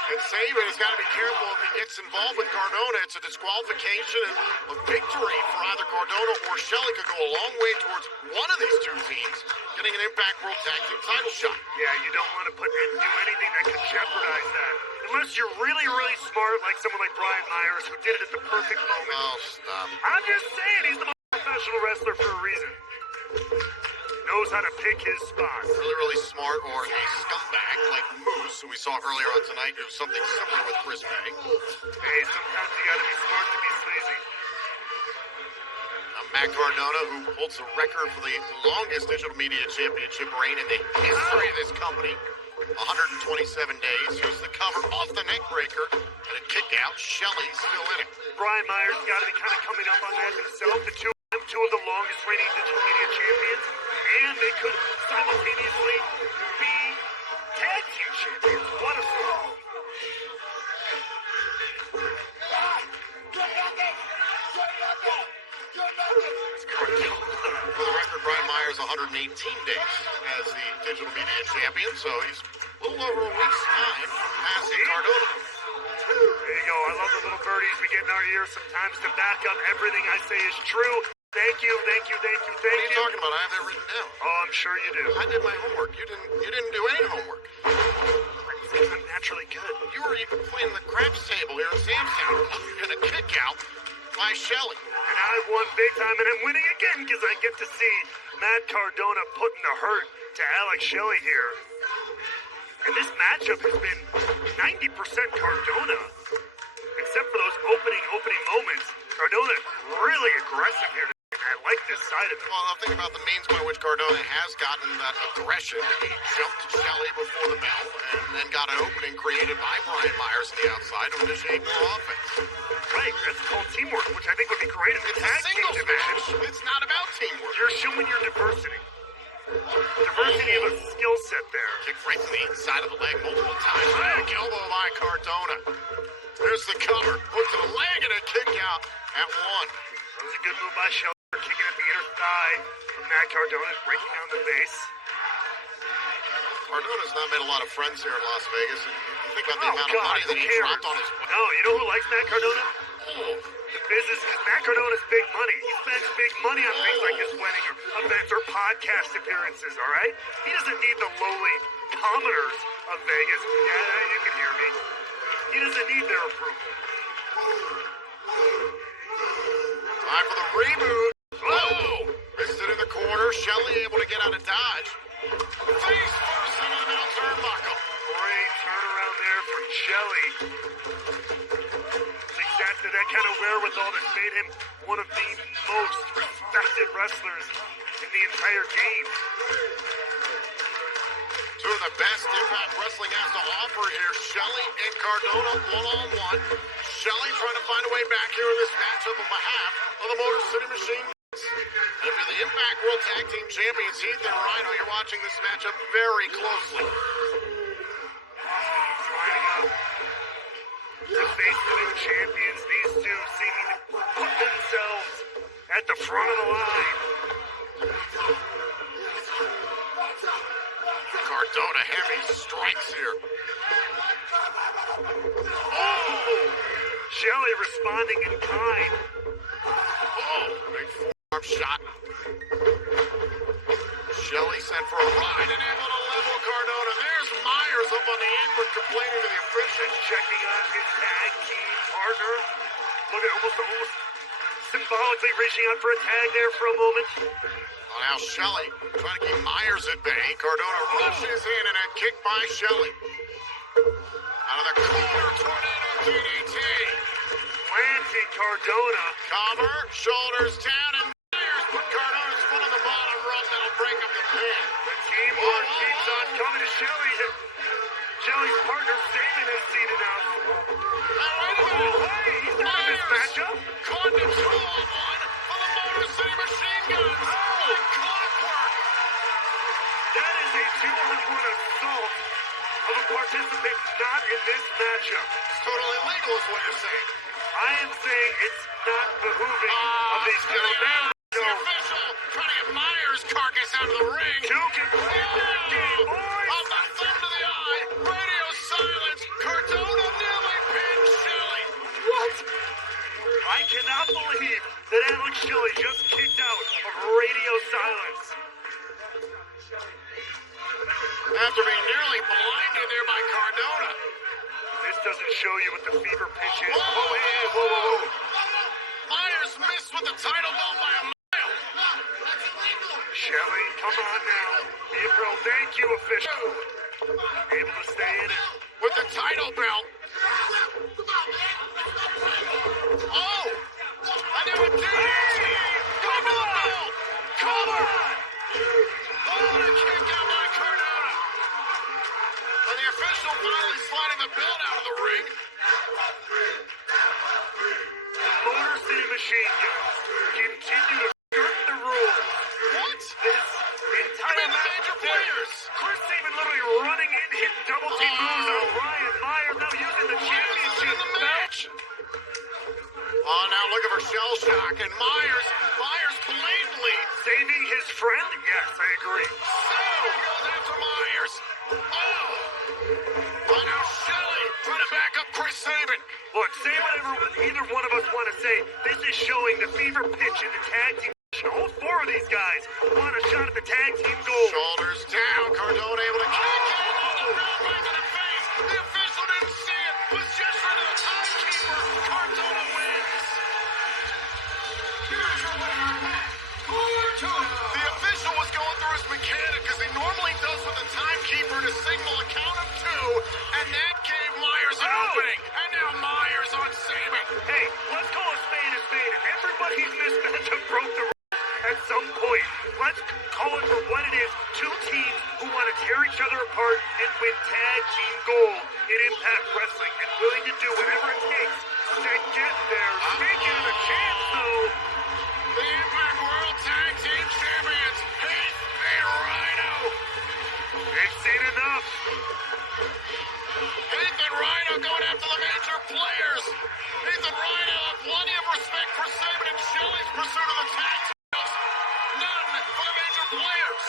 And Saban has got to be careful if he gets involved with Cardona. It's a disqualification and a victory for either Cardona or Shelley could go a long way towards one of these two teams getting an Impact World Tag Team title shot. Yeah, you don't want to do anything that could jeopardize that. Unless you're really, really smart, like someone like Brian Myers, who did it at the perfect moment. Oh, stop. I'm just saying, he's the most professional wrestler for a reason. Knows how to pick his spots. Really, really smart, or a scumbag like Moose, who we saw earlier on tonight, do something similar with Chris May. Hey, sometimes you gotta be smart to be sleazy. Matt Cardona, who holds the record for the longest digital media championship reign in the history of this company. 127 days. Here's the cover off the neck breaker and a kick out. Shelley's still in it. Brian Myers got to be kind of coming up on that himself. The two of the longest reigning digital media champions, and they could simultaneously be tag team champions. What a throw. For the record, Brian Myers 118 days as the digital media champion, so he's a little over a week's time passing Cardona. There you go. I love the little birdies we get in our ears sometimes to back up everything I say is true. Thank you. What are you talking about? I have that written down. Oh, I'm sure you do. I did my homework. You didn't do any homework. I'm naturally good. You were even playing the craps table here at Sam's Town and a kick out by Shelley. And I won big time, and I'm winning again because I get to see Matt Cardona putting the hurt to Alex Shelley here. And this matchup has been 90% Cardona. Except for those opening moments. Cardona really aggressive here. I like this side of it. Well, I'll think about the means by which Cardona has gotten that aggression. He jumped Shelley before the bell and then got an opening created by Brian Myers on the outside to initiate more offense. Right, that's called teamwork, which I think would be great in the tag team division. It's not about teamwork. You're showing your diversity. Diversity of a skill set there. Kick right to the inside of the leg multiple times. Back elbow by Cardona. There's the cover. Hook to the leg and a kick out at one. That was a good move by Shelley. Kicking at the inner thigh of Matt Cardona, breaking down the base. Cardona's not made a lot of friends here in Las Vegas. And think about the amount of money that he cares? dropped on his way. No, you know who likes Matt Cardona? Oh. The business, because Matt Cardona's big money. He spends big money on things like his wedding or events or podcast appearances, all right? He doesn't need the lowly commoners of Vegas. Yeah, you can hear me. He doesn't need their approval. Time for the reboot. Oh! Missed it in the corner. Shelley able to get out of dodge. Face first into the middle turnbuckle. Great turnaround there for Shelley. It's exactly that kind of wherewithal that made him one of the most respected wrestlers in the entire game. Two of the best Impact Wrestling has to offer here. Shelley and Cardona one-on-one. Shelley trying to find a way back here in this matchup on behalf of the Motor City Machine. And for the Impact World Tag Team Champions, Heath and Rhino, you're watching this matchup very closely. To face the new champions, these two seeming to put themselves at the front of the line. Cardona heavy strikes here. Oh! Shelley responding in kind. Oh, big forearm shot. Shelley sent for a ride and able to level Cardona. There's Myers up on the apron complaining to the official. Checking on his tag team partner. Look at almost symbolically reaching out for a tag there for a moment. Oh, now Shelley trying to keep Myers at bay. Cardona rushes in and a kick by Shelley. Out of the corner, tornado DDT. Planting Cardona. Cover, shoulders down, and Myers put Cardona's foot on the bottom rung. That'll break up the pin. The teamwork keeps on coming to Shelley. Shelley's partner, Damon, is seated out. Hey, he's not in this matchup. Caught the 2-on-1 for the Motor City Machine Guns. Like clockwork. That is a 2-on-1 assault of a participant not in this matchup. It's totally legal is what you're saying. I am saying it's not behooving of these gentlemen. The official trying to get Myers' carcass out of the ring. Two can play that game, boys. Off the thumb to the eye. Radio silence. Cardona nearly pinned Shelley. What? I cannot believe that Alex Shelley just kicked out of radio silence. After being nearly blinded there by Cardona. This doesn't show you what the fever pitch is. Whoa. Myers missed with the title belt by a mile. Shelley, come on now. April, thank you, official. Able to stay in it. With the title belt. Oh! I knew it did. Cover the belt. Cover. Oh, and a kick out by Cardona. And the official finally sliding the belt out of the ring. Motor City Machine Guns continue to skirt the rules. What? This entire the major players. Chris Sabin literally running in, hitting double team moves on Brian Myers, now using the championship in the match. Oh, now look at her shell shock, and Myers blatantly saving his friend. Yes, I agree. So goes after Myers. Oh, but now Shelley trying to back up Chris Sabin. Look, say whatever either one of us want to say. This is showing the fever pitch in the tag team All four of these guys want a shot at the tag team gold. Shoulders down. Cardone able to kick it. Right to the face. The official didn't see it. Was just for the timekeeper. Cardona wins. Here's your winner, Matt Cardona. The official was going through his mechanic as he normally does with the timekeeper to signal a count of two, and that gave Myers an opening. And now Myers on Saban. Hey, let's call a spade a spade. Everybody in this matchup broke the rules at some point. Let's call it for what it is. Two teams who want to tear each other apart and win tag team gold in Impact Wrestling and willing to do whatever it takes to get there. Speaking of a chance, though, The Impact World Tag Team Champions, Heath and Rhino. they've seen enough. Heath and Rhino going after the major players. Heath and Rhino have plenty of respect for Saban and Shelley's pursuit of the tag titles. None for the major players.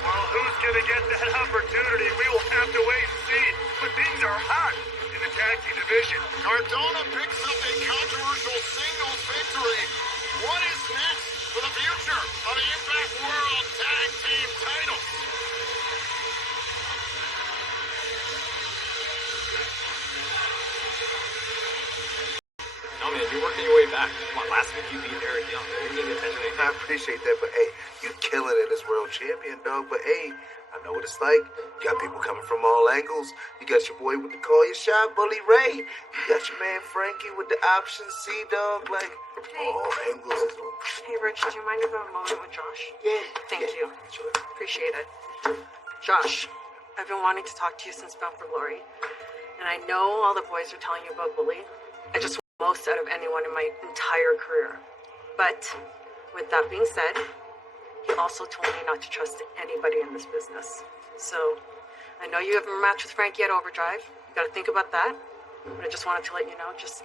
Well, who's going to get that opportunity? We will have to wait and see. But things are hot in the tag team division. Cardona picks up a controversial singles victory. What is next for the future of the Impact World Tag Team titles? No, man, you're working your way back. Come on, last week you beat Eric Young. You didn't get attention. I appreciate that, but hey, you killing it as world champion, dog. But hey, I know what it's like. You got people coming from all angles. You got your boy with the call your shot, Bully Ray. You got your man Frankie with the option C, dog. Like, all angles. Hey, Rich, do you mind if I have a moment with Josh? Yeah. Thank you. Appreciate it. Josh, I've been wanting to talk to you since Bound for Glory. And I know all the boys are telling you about Bully. I just want the most out of anyone in my entire career. But with that being said, he also told me not to trust anybody in this business. So I know you have a match with Frankie at Overdrive. You gotta think about that. But I just wanted to let you know, just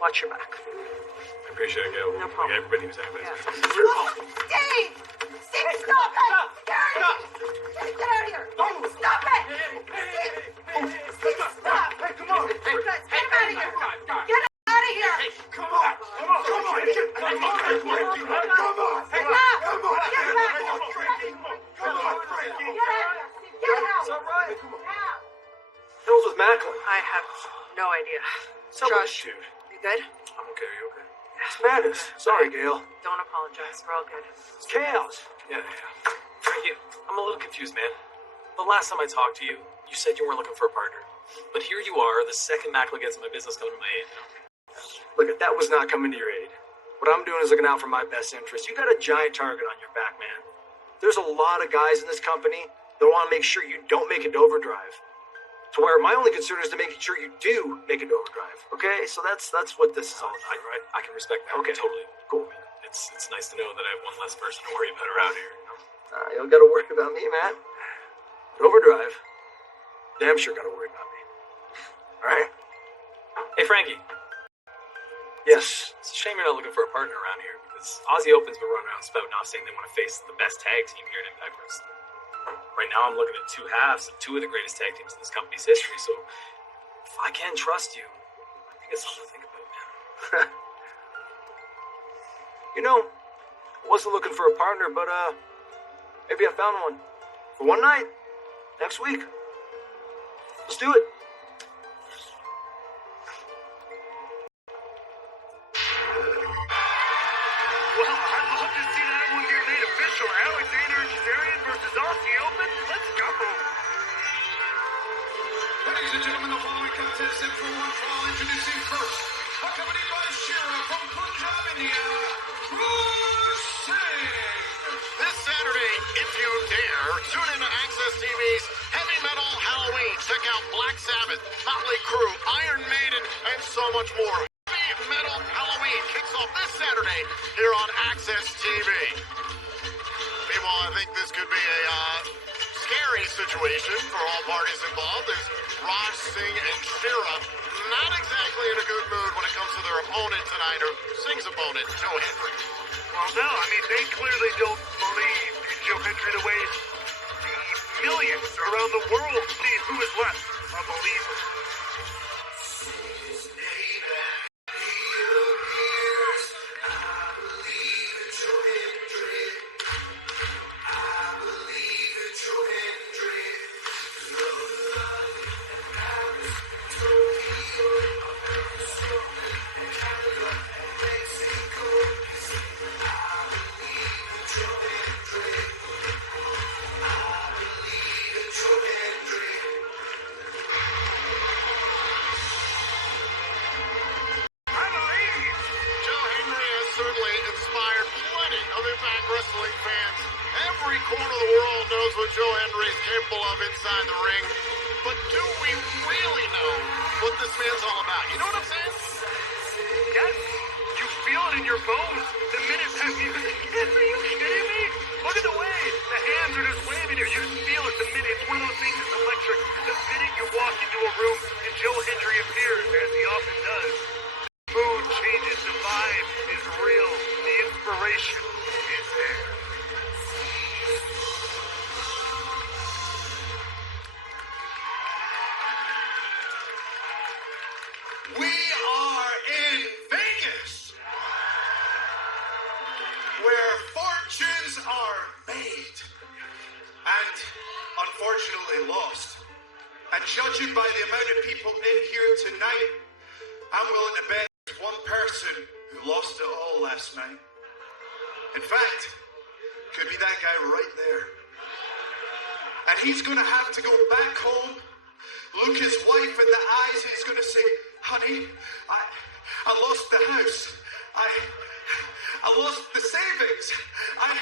watch your back. I appreciate it, Gail. No problem. Like everybody was happy. Yeah. Steve! Steve, stop it! Get out of here! Get out of here! Stop it! Steve, stop! Hey, come on! Get him out of here! Get him out of here! Come on! Come on! Come on! Come on! Come on! Come on! Hey, stop! Come on! Get back! Come on, Frankie! Get out of here! Get out! It's all right. Come on. Now! Hell's with Macklin. I have no idea. Josh, You good? I'm okay. You okay? it's madness. Sorry, Gail. Don't apologize. We're all good. It's chaos. Yeah. Frankie, I'm a little confused, man. The last time I talked to you, you said you weren't looking for a partner. But here you are, the second Macklin gets in my business coming to my aid. Look, if that was not coming to your aid, what I'm doing is looking out for my best interest. You got a giant target on your back, man. There's a lot of guys in this company that want to make sure you don't make it to Overdrive. To where my only concern is to making sure you do make it to Overdrive. Okay, so that's what this is all about, right? I can respect that. Okay. Totally. Cool. It's nice to know that I have one less person to worry about around here. You don't got to worry about me, man. But Overdrive, damn sure got to worry about me. All right? Hey, Frankie. Yes. It's a shame you're not looking for a partner around here because Aussie Open's been running around spouting off saying they want to face the best tag team here in Impact Wrestling. Right now, I'm looking at two halves of two of the greatest tag teams in this company's history. So, if I can trust you, I think it's something to think about, man. You know, I wasn't looking for a partner, but maybe I found one. For one night, next week. Let's do it. Well, I'd love to see that one get made official. Alexander Kazarian versus Aussie Open. Let's go. Ladies and gentlemen, the following contest is for one fall. Introducing first, accompanied by Shira from Punjab, Indiana, Rose Singh. This Saturday, if you dare, tune into Access TV's Heavy Metal Halloween. Check out Black Sabbath, Motley Crue, Iron Maiden, and so much more. Heavy Metal Halloween kicks off this Saturday here on Access TV. Meanwhile, I think this could be a scary situation for all parties involved. There's Raj Singh and Shira not exactly in a good mood when it comes to their opponent tonight, or Singh's opponent, Joe Hendry. Well, no, I mean, they clearly don't believe in Joe Hendry the way the millions around the world believe. Who is left? A believer. every corner of the world knows what Joe Hendry is capable of inside the ring. But do we really know what this man's all about? You know what I'm saying? Yes, you feel it in your bones. The minute that you... Are you kidding me? Look at the way the hands are just waving here. You just feel it the minute. It's one of those things that's electric. The minute you walk into a room and Joe Hendry appears, as he often does, the mood changes, the vibe is real, the inspiration is there. We are in Vegas, where fortunes are made and unfortunately lost. And judging by the amount of people in here tonight, I'm willing to bet there's one person who lost it all last night. In fact, could be that guy right there. And he's gonna have to go back home, look his wife in the eyes, and he's gonna say, honey, I lost the house. I lost the savings. I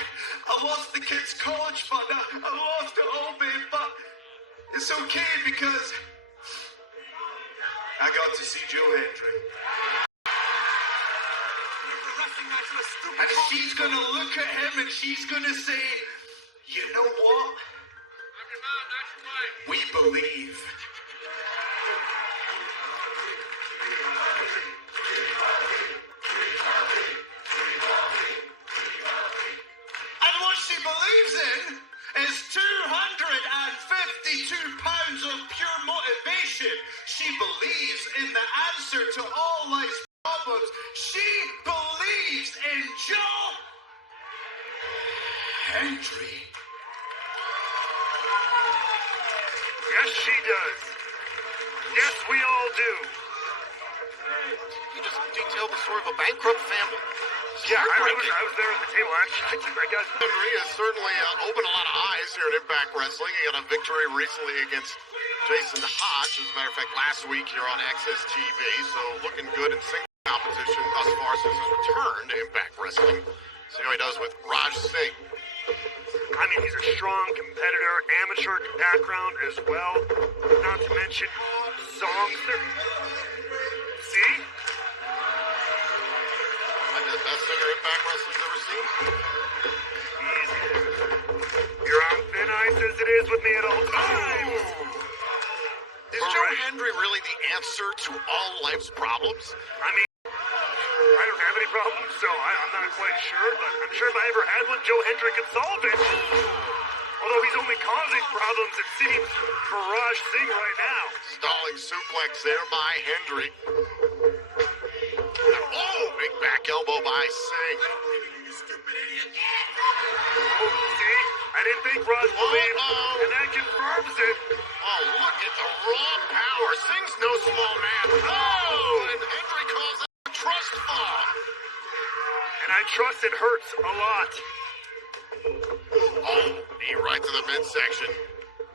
lost the kids' college fund. I lost it all, babe, but it's okay because I got to see Joe Hendry. And she's gonna look at him and she's gonna say, you know what? We believe. And what she believes in is 252 pounds of pure motivation. She believes in the answer to all life's problems. She believes in Joe Hendry. Yes, she does. Yes, we all do. You just detailed the story of a bankrupt family. Yeah, I was there at the table. I got Henry has certainly opened a lot of eyes here at Impact Wrestling. He got a victory recently against Jason Hodge. As a matter of fact, last week here on Access TV. So looking good in single competition thus far since his return to Impact Wrestling. See how he does with Raj Singh. I mean, he's a strong competitor, amateur background as well. Not to mention songs. See? Like the best singer Impact Wrestling's ever seen. Easy. You're on thin ice as it is with me at all times. Is Joe Hendry really the answer to all life's problems? I mean, I don't have any problems, so I'm not quite sure, but I'm sure if I ever had one, Joe Hendry could solve it. Although he's only causing problems, it seems, for Raj Singh right now. Stalling suplex there by Hendry. Oh, big back elbow by Singh. Oh, see? I didn't think Raj believed, and that confirms it. Oh, look at the raw power. Singh's no small man. Oh, and Hendry calls it a trust fall. And I trust it hurts a lot. Oh, knee right to the midsection.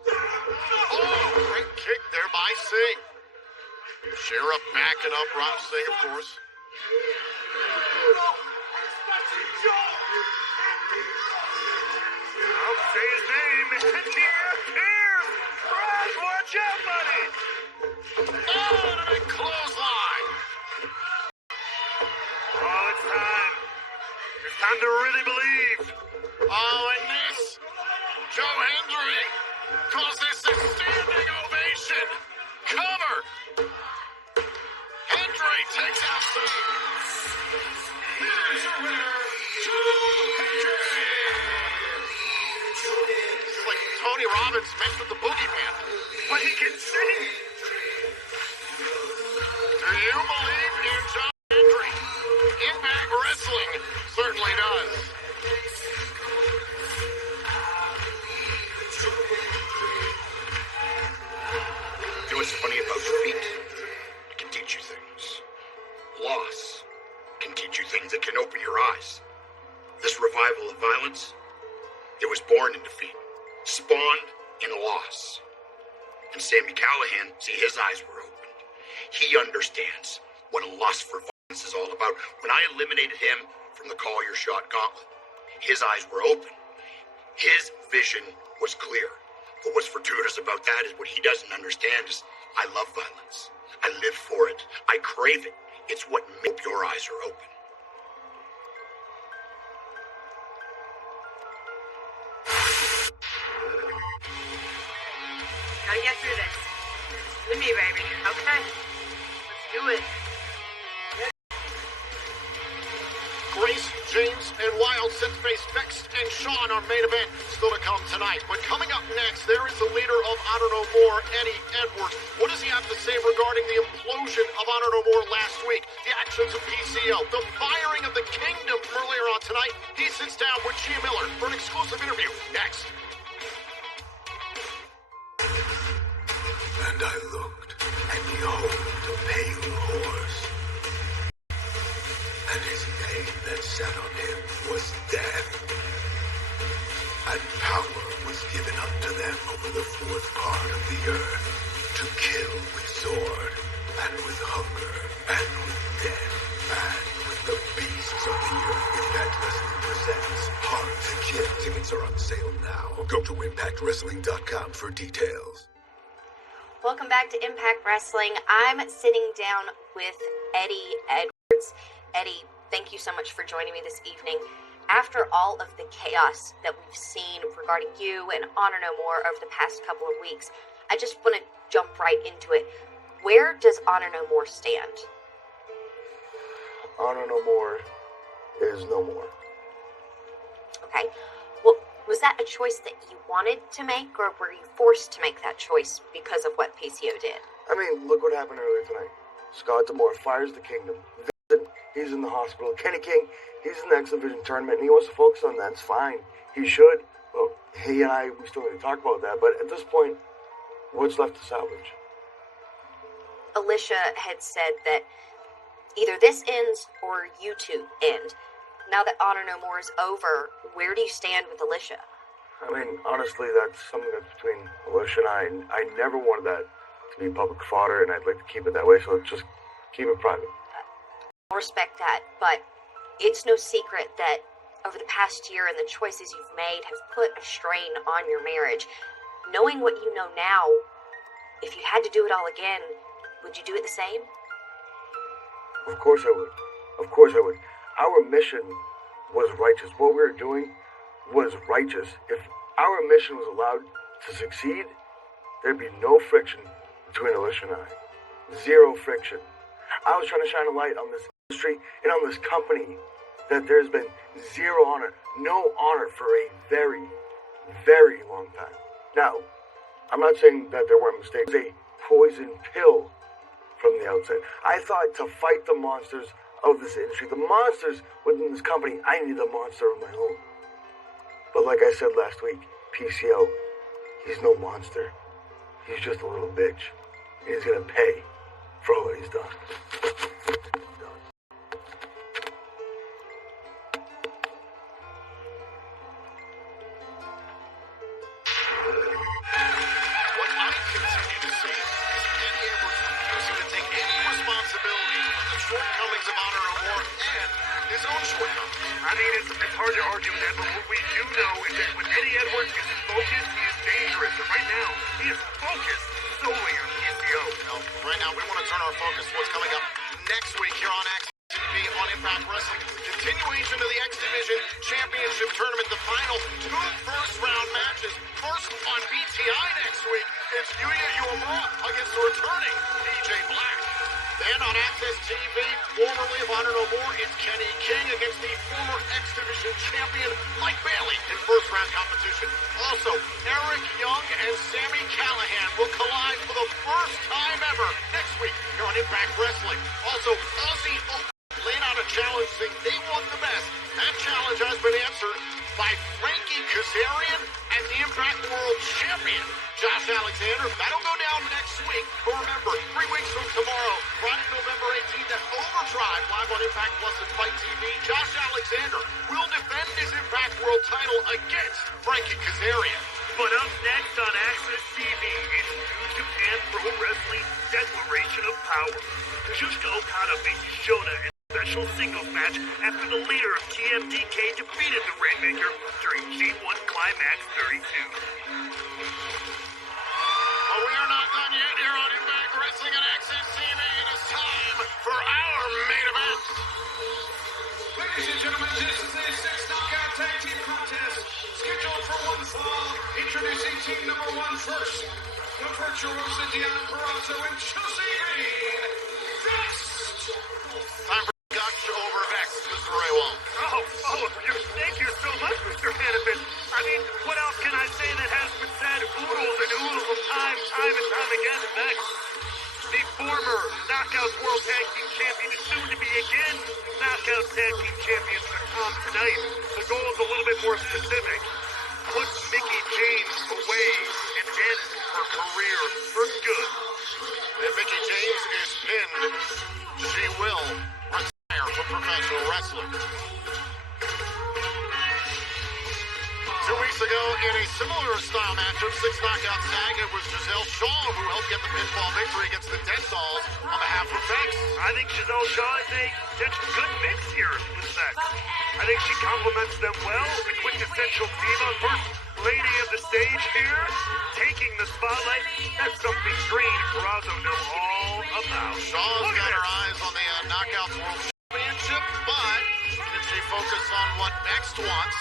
Oh, great kick there by Singh. Shera backing up Raj Singh, of course. I'll say his name, and here appears Raj. Watch out, buddy. Oh, and a big clothesline. Oh, it's time. It's time to really believe. Oh, and this, Joe Hendry calls this a standing ovation. Cover. Hendry takes out Singh. Here's your winner, Joe Hendry. It's like Tony Robbins mixed with the boogeyman. But he can sing. Do you believe in Joe Hendry? Impact Wrestling certainly does. You know what's funny about defeat? It can teach you things. Loss can teach you things that can open your eyes. This revival of violence, it was born in defeat, spawned in loss. And Sami Callihan, see, his eyes were opened. He understands what a lust for violence is all about. When I eliminated him from the Call Your Shot gauntlet, his eyes were open. His vision was clear. But what's fortuitous about that is what he doesn't understand is I love violence. I live for it. I crave it. It's what makes your eyes are open. Gotta get through this. With me, baby. Okay. Let's do it. Grace, James, and Wild set to face Vex and Sean, our main event, still to come tonight. But coming up next, there is the leader of Honor No More, Eddie Edwards. What does he have to say regarding the implosion of Honor No More last week, the actions of PCO, the firing of the Kingdom earlier on tonight? He sits down with Gia Miller for an exclusive interview next. And I looked, and behold, a pale horse. And his name that sat on him was Death. And power was given unto them over the fourth part of the earth, to kill with sword, and with hunger, and with death, and with the beasts of the earth. Impact Wrestling presents Hard to Kill. Tickets are on sale now. Go to ImpactWrestling.com for details. Welcome back to Impact Wrestling. I'm sitting down with Eddie Edwards. Eddie, thank you so much for joining me this evening. After all of the chaos that we've seen regarding you and Honor No More over the past couple of weeks, I just want to jump right into it. Where does Honor No More stand? Honor No More is no more. Okay. Well, was that a choice that you wanted to make, or were you forced to make that choice because of what PCO did? I mean, look what happened earlier tonight. Scott D'Amore fires the Kingdom. Vincent, he's in the hospital. Kenny King, he's in the X Division tournament, and he wants to focus on that. It's fine. He should. Well, he and I, we still need to talk about that, but at this point, what's left to salvage? Alicia had said that either this ends or you two end. Now that Honor No More is over, where do you stand with Alicia? I mean, honestly, that's something that's between Alicia and I. And I never wanted that to be public fodder, and I'd like to keep it that way, so just keep it private. I respect that, but it's no secret that over the past year and the choices you've made have put a strain on your marriage. Knowing what you know now, if you had to do it all again, would you do it the same? Of course I would. Of course I would. Our mission was righteous. What we were doing was righteous. If our mission was allowed to succeed, there'd be no friction between Alicia and I. Zero friction. I was trying to shine a light on this industry and on this company that there's been zero honor, no honor for a very, very long time. Now, I'm not saying that there weren't mistakes. It was a poison pill from the outset. I thought to fight the monsters of this industry, the monsters within this company, I needed a monster of my own. But like I said last week, PCO, he's no monster. He's just a little bitch. And he's gonna pay for all that he's done. What I continue to see is Eddie Edwards refusing to take any responsibility for the shortcomings of Honor No More and his own shortcomings. I mean, it's hard to argue that, but what we do know is that when Eddie Edwards is focused, he is dangerous. And right now, he is focused solely on PCO. Right now, we want to turn our focus to what's coming up next week here on XTV on Impact Wrestling. Continuation of the X Division Championship Tournament, the final 2 first-round matches. First on BTI next week, it's Yuya Uemura against the returning DJ Black. Then on Access TV, formerly of Honor No More, it's Kenny King against the former X Division champion Mike Bailey in first-round competition. Also, Eric Young and Sami Callihan will collide for the first time ever next week here on Impact Wrestling. Also, Aussie Open laying out a challenge saying they want the best. That challenge has been answered by Frankie Kazarian as the Impact World Champion. Josh Alexander, that'll go down next week. But remember, 3 weeks from tomorrow, Friday, November 18th at Overdrive, live on Impact Plus and Fight TV, Josh Alexander will defend his Impact World title against Frankie Kazarian. But up next on Access TV, it's New Japan Pro Wrestling Declaration of Power. Kazuchika Okada faces Shota and special quintessential singles match after the leader of TMDK defeated the Rainmaker during G1 Climax 32. But we are not done yet here on Impact Wrestling and Access TV. It is time for our main event. Ladies and gentlemen, this is a 6-knockout tag team contest scheduled for one fall. Introducing team number 1 first. The virtual host of Deanna Purrazzo and Chelsea Green. Time for Dutch over Vex, Mr. Raywall. Thank you so much, Mr. Hannafin. I mean, what else can I say that has been said oodles and oodles of time and time again, Vex? The former Knockouts World Tag Team Champion is soon to be again Knockouts Tag Team Champions for Tom tonight. The goal is a little bit more specific. Put Mickie James away and end her career for good. If Mickie James is pinned, she will retire from professional wrestling. 2 weeks ago, in a similar style matchup, 6-knockout tag, it was Giselle Shaw who helped get the pinfall victory against the Dead Dolls on behalf of Vex. I think Giselle Shaw is a good mix here with Vex. I think she complements them well. The quintessential diva, first lady of the stage here, taking the spotlight. That's something Green and Purrazzo know all about. Shaw's got her eyes on the Knockouts World Championship, but can she focus on what Vex wants?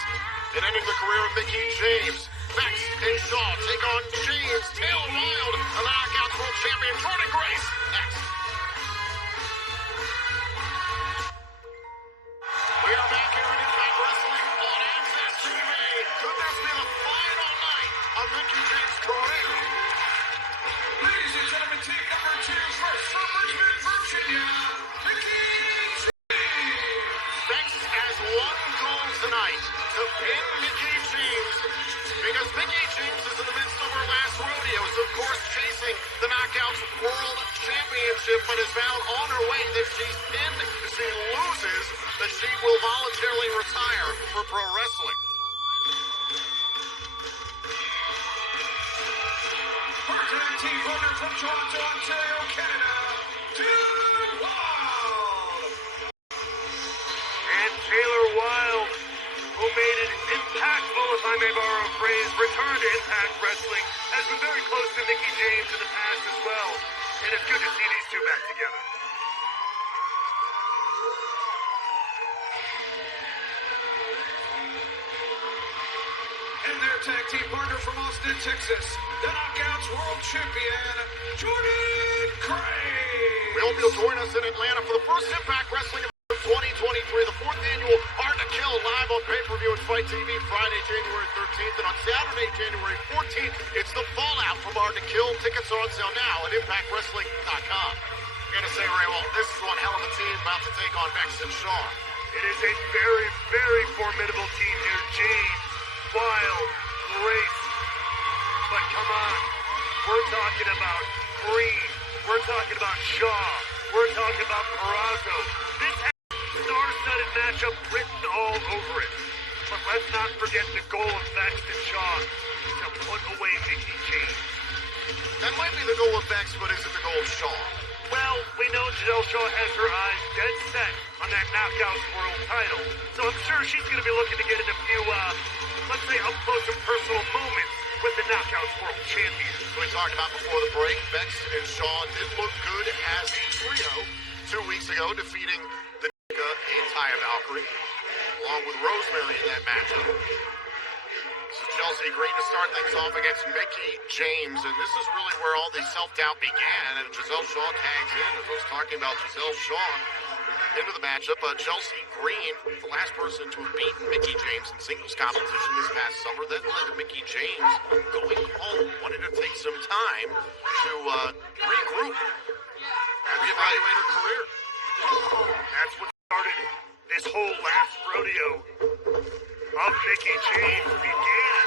And ending the career of Mickie James. Vex and Shaw take on James, Taylor Wilde, and the Knockouts World Champion Jordan Grace. Next. We are back here in Impact Wrestling on Access TV. Could this be the final night of Mickie James' career? Ladies and gentlemen, team number 2 first from Richmond, Virginia, Mickie James. Vex has one goal tonight, to pin Mickie James, because Mickie James is in the midst of her last rodeos, of course chasing the Knockouts World Championship, but is bound on her way. If she's pinned, if she loses, that she will voluntarily retire for pro wrestling. Her tag team partner from Toronto, Ontario, Canada, Taylor Wilde. And Taylor Wilde, who made an impactful, if I may borrow a phrase, return to Impact Wrestling, has been very close to Mickie James in the past as well. And it's good to see these two back together. And their tag team partner from Austin, Texas, the Knockouts World Champion, Jordan Grace. We hope you'll join us in Atlanta for the first Impact Wrestling of 2023, the 4th annual Hard to Kill live on pay-per-view and Fight TV Friday, January 13th, and on Saturday, January 14th, it's the Fallout from Hard to Kill. Tickets are on sale now at ImpactWrestling.com. Gonna say, Ray, well, this is one hell of a team about to take on Vex and Shaw. It is a very, very formidable team here. James, Wilde, Grace. But come on, we're talking about Green. We're talking about Shaw. We're talking about Purrazzo. This has star-studded matchup written all over it. But let's not forget the goal of Vex and Shaw to put away Mickie James. That might be the goal of Vex, but is it the goal of Shaw? Well, we know Giselle Shaw has her eyes dead set on that Knockouts World title. So I'm sure she's going to be looking to get in a few, let's say, up-close and personal moments with the Knockouts World Champion. We talked about before the break, Vex and Shaw did look good as a trio 2 weeks ago, defeating the and Taya Valkyrie, along with Rosemary in that matchup. So Chelsea Green to start things off against Mickie James, and this is really where all the self-doubt began, and Giselle Shaw tags in. As I was talking about Giselle Shaw into the matchup, Chelsea Green, the last person to have beaten Mickie James in singles competition this past summer, then led to Mickie James going home, wanted to take some time to regroup and reevaluate her career. That's what started this whole last rodeo of Mickie James began.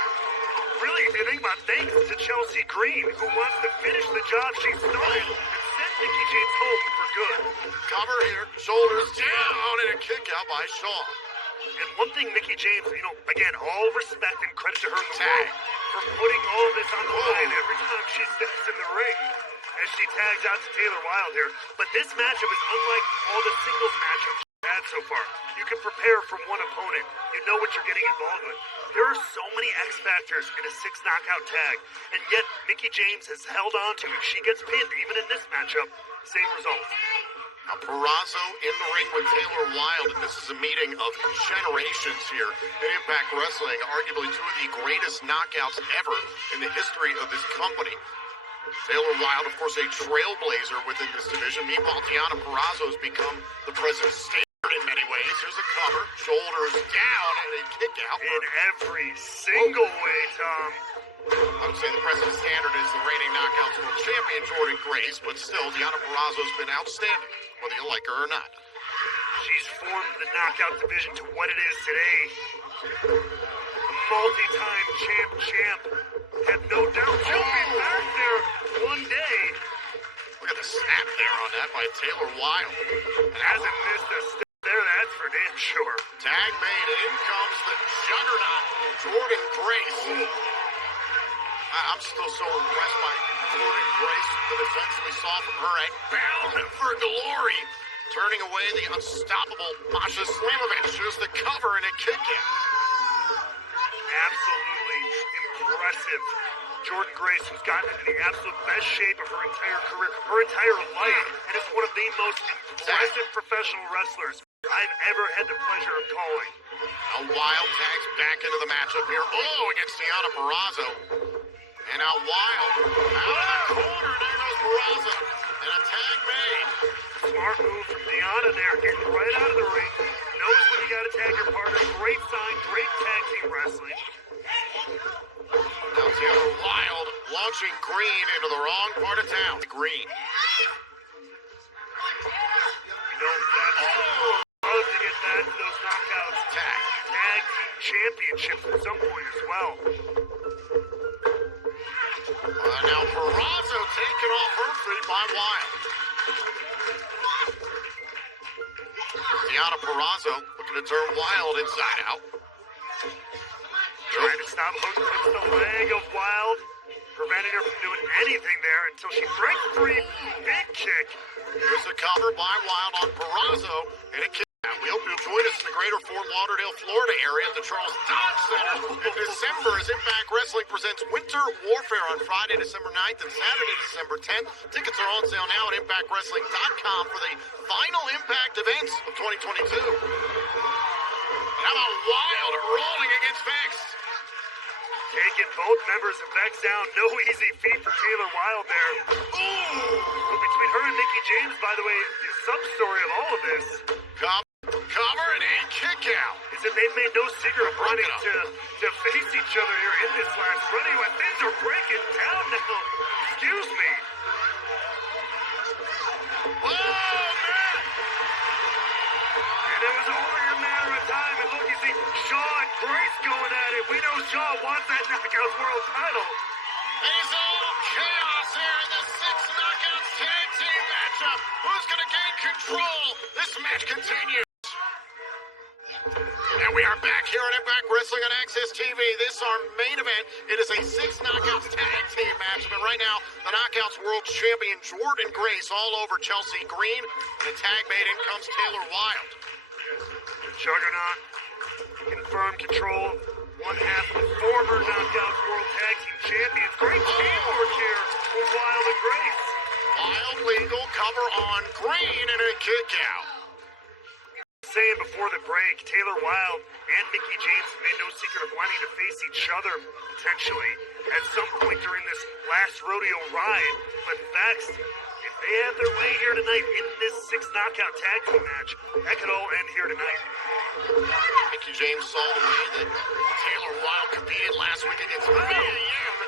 Really, if you think about it, thanks to Chelsea Green, who wants to finish the job she started and send Mickie James home for good. Cover here, shoulders down, and a kick out by Shaw. And one thing Mickie James, again, all respect and credit to her in the world for putting all this on the line every time she steps in the ring, as she tags out to Taylor Wilde here. But this matchup is unlike all the singles matchups she had prepare from one opponent, you know what you're getting involved with. There are so many X factors in a 6 knockout tag, and yet Mickie James has held on to. If she gets pinned, even in this matchup, same result. Now, Purrazzo in the ring with Taylor Wilde, and this is a meeting of generations here in Impact Wrestling, arguably two of the greatest knockouts ever in the history of this company. Taylor Wilde, of course, a trailblazer within this division. Meanwhile, Deonna Purrazzo has become the present standard in many ways. Here's a cover, shoulders down, and a kick out. In every single way, Tom. I would say the present standard is the reigning Knockouts World Champion, Jordan Grace, but still, Deonna Purrazzo's been outstanding, whether you like her or not. She's formed the knockout division to what it is today. A multi-time champ. Have no doubt she'll be back there one day. Look at the snap there on that by Taylor Wilde. And hasn't missed a step there, that's for damn sure. Tag made, and in comes the juggernaut, Jordan Grace. I'm still so impressed by Jordan Grace, the defense we saw from her at Bound for Glory. Turning away the unstoppable Masha Slamovich. Here's the cover and a kick out. Absolutely impressive. Jordan Grace, who's gotten into the absolute best shape of her entire career, her entire life, and is one of the most impressive professional wrestlers I've ever had the pleasure of calling. Now Wilde tags back into the matchup here. Oh, against Deonna Purrazzo. And now Wilde out of the corner. There goes Purrazzo. And a tag made. Smart move from Deonna there, getting right out of the ring. Knows when you gotta tag your partner. Great sign, great tag team wrestling. Now Taylor Wilde launching Green into the wrong part of town. Green. You know that's love to get back to those knockouts. Tag team championships at some point as well. Now Purrazzo taken off her feet by Wilde. Deonna Purrazzo looking to turn Wilde inside out. Trying to stop hook the leg of Wilde, preventing her from doing anything there until she breaks free. Big kick. Here's the cover by Wilde on Purrazzo and a kick out. We hope you'll join us in the greater Fort Lauderdale, Florida area at the Charles Dodge Center in December as Impact Wrestling presents Winter Warfare on Friday, December 9th and Saturday, December 10th. Tickets are on sale now at ImpactWrestling.com for the final Impact events of 2022. How about Wilde rolling against Vex? Taking both members of Vex down. No easy feat for Taylor Wilde there. Ooh! But between her and Mickie James, by the way, the sub-story of all of this. Cover and a kick out. Is that they've made no secret of wanting to face each other here in this last run. Anyway, things are breaking down now. Excuse me. Oh, man! And it was only a matter of time. And look, you see Shaw and Grace going at it. We know Shaw wants that Knockouts World title. It's all chaos here in the 6 Knockouts tag team matchup. Who's going to gain control? This match continues. And we are back here at Impact Wrestling on Access TV. This is our main event. It is a 6 Knockouts tag team match. But right now, the Knockouts World Champion Jordan Grace all over Chelsea Green. And the tag made in comes Taylor Wilde. Juggernaut, confirmed control. One half of the former Knockouts World Tag Team Champions. Great teamwork here with Wilde and Grace. Wilde legal cover on Green and a kick out. Saying before the break, Taylor Wilde and Mickie James made no secret of wanting to face each other potentially at some point during this last rodeo ride. But Vex, if they have their way here tonight in this 6 knockout tag team match, that could all end here tonight. Mickie James saw the way that Taylor Wilde competed last week against VAM.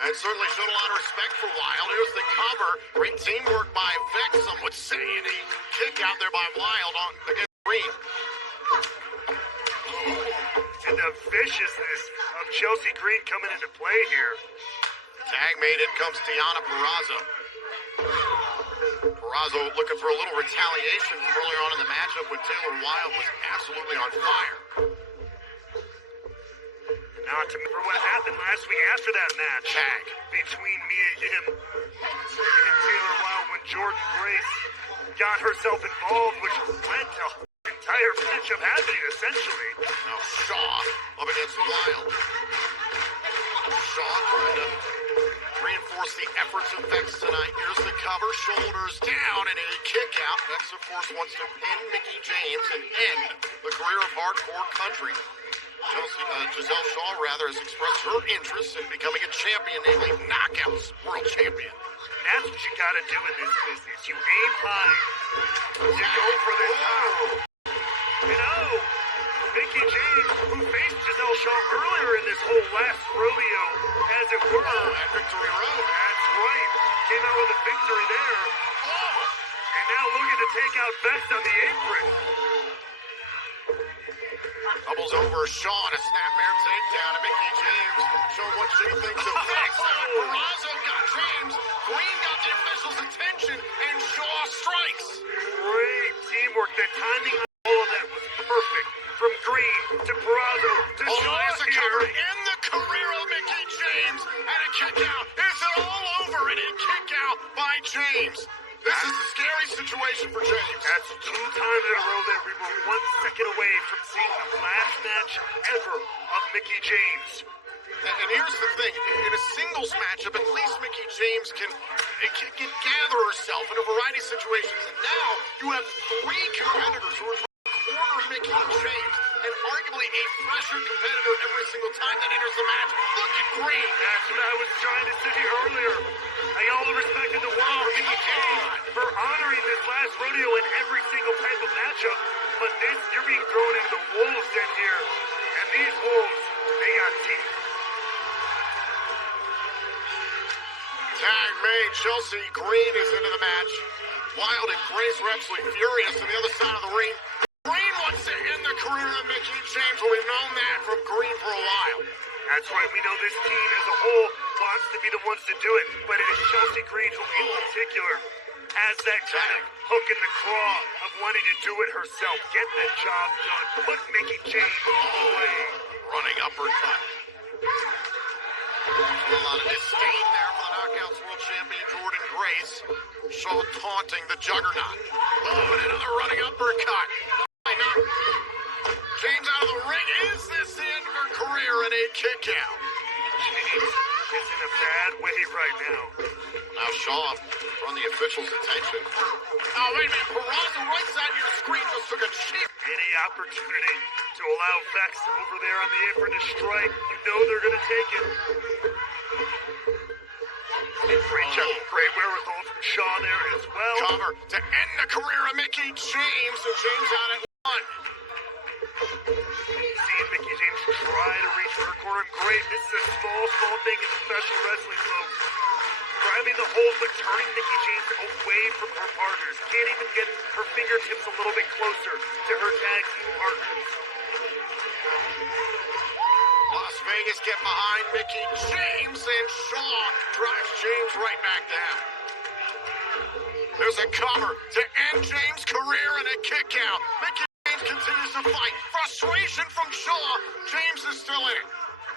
And certainly showed a lot of respect for Wilde. Here's the cover. Great teamwork by Vex, some would say. And a kick out there by Wilde against Green. And the viciousness of Chelsea Green coming into play here. Tag made, in comes Deonna Purrazzo. Purrazzo looking for a little retaliation from earlier on in the matchup when Taylor Wilde was absolutely on fire. Not to remember what happened last week after that match. Tag. Between Mia Yim and Taylor Wilde when Jordan Grace got herself involved, which led to entire matchup happening, essentially. Now Shaw up against Wild. Shaw trying to reinforce the efforts of Vex tonight. Here's the cover, shoulders down, and a kick out. Vex, of course, wants to pin Mickie James and end the career of hardcore country. Giselle Shaw, rather, has expressed her interest in becoming a champion, namely Knockouts World Champion. That's what you gotta do in this business. You aim high. You go for the top. And Mickie James, who faced Giselle Shaw earlier in this whole last rodeo, as it were. At Victory Road. That's right. Came out with a victory there. And now looking to take out Vex on the apron. Doubles over Shaw to snapmare takedown to Mickie James. Showing what she thinks of Vex. Peraza got James. Green got the official's attention, and Shaw strikes. Great teamwork. The timing on all of that was perfect. From Green to Peraza to Shaw. There's a cover in the career of Mickie James, and a kick out. Is it all over? And a kick out by James. This is a scary situation for James. That's 2 times in a row that we were 1 second away from seeing the last match ever of Mickie James. And here's the thing. In a singles matchup, at least Mickie James can gather herself in a variety of situations. And now you have 3 competitors who are trying to corner Mickie James, and arguably a fresher competitor every single time that enters the match. Look at Green. That's what I was trying to say earlier. I all the respect in the world for Mickie James for honoring this last rodeo in every single type of matchup. But this, you're being thrown into the wolves den here. And these wolves, they got teeth. Tag made. Chelsea Green is into the match. Wild and Grace were absolutely furious on the other side of the ring. Green wants to end the career of Mickie James. Well, we've known that from Green for a while. That's right. We know this team as a whole wants to be the ones to do it. But it is Chelsea Green who in particular has that kind of hook in the craw of wanting to do it herself. Get the job done. Put Mickie James away. Running uppercut. A lot of disdain there for the Knockouts World Champion Jordan Grace. Shaw taunting the Juggernaut. Oh, and another running uppercut. James out of the ring. Is this the end of her career? And a kick out. James is in a bad way right now. Now Shaw on the official's attention. Oh, wait a minute. Peraza right side of your screen just took a cheap. Any opportunity to allow Vex over there on the apron to strike, you know they're going to take it. Great wherewithal from Shaw there as well. Cover to end the career of Mickie James, and James out at 1. Seeing Mickie James try to reach for her corner. Great. This is a small thing in professional wrestling, folks. Grabbing the hold, but turning Mickie James away from her partners. Can't even get her fingertips a little bit closer to her tag team partners. Las Vegas get behind Mickie James, and Shaw drives James right back down. There's a cover to end James' career and a kick out. Mickie James continues to fight. Frustration from Shaw. James is still in it.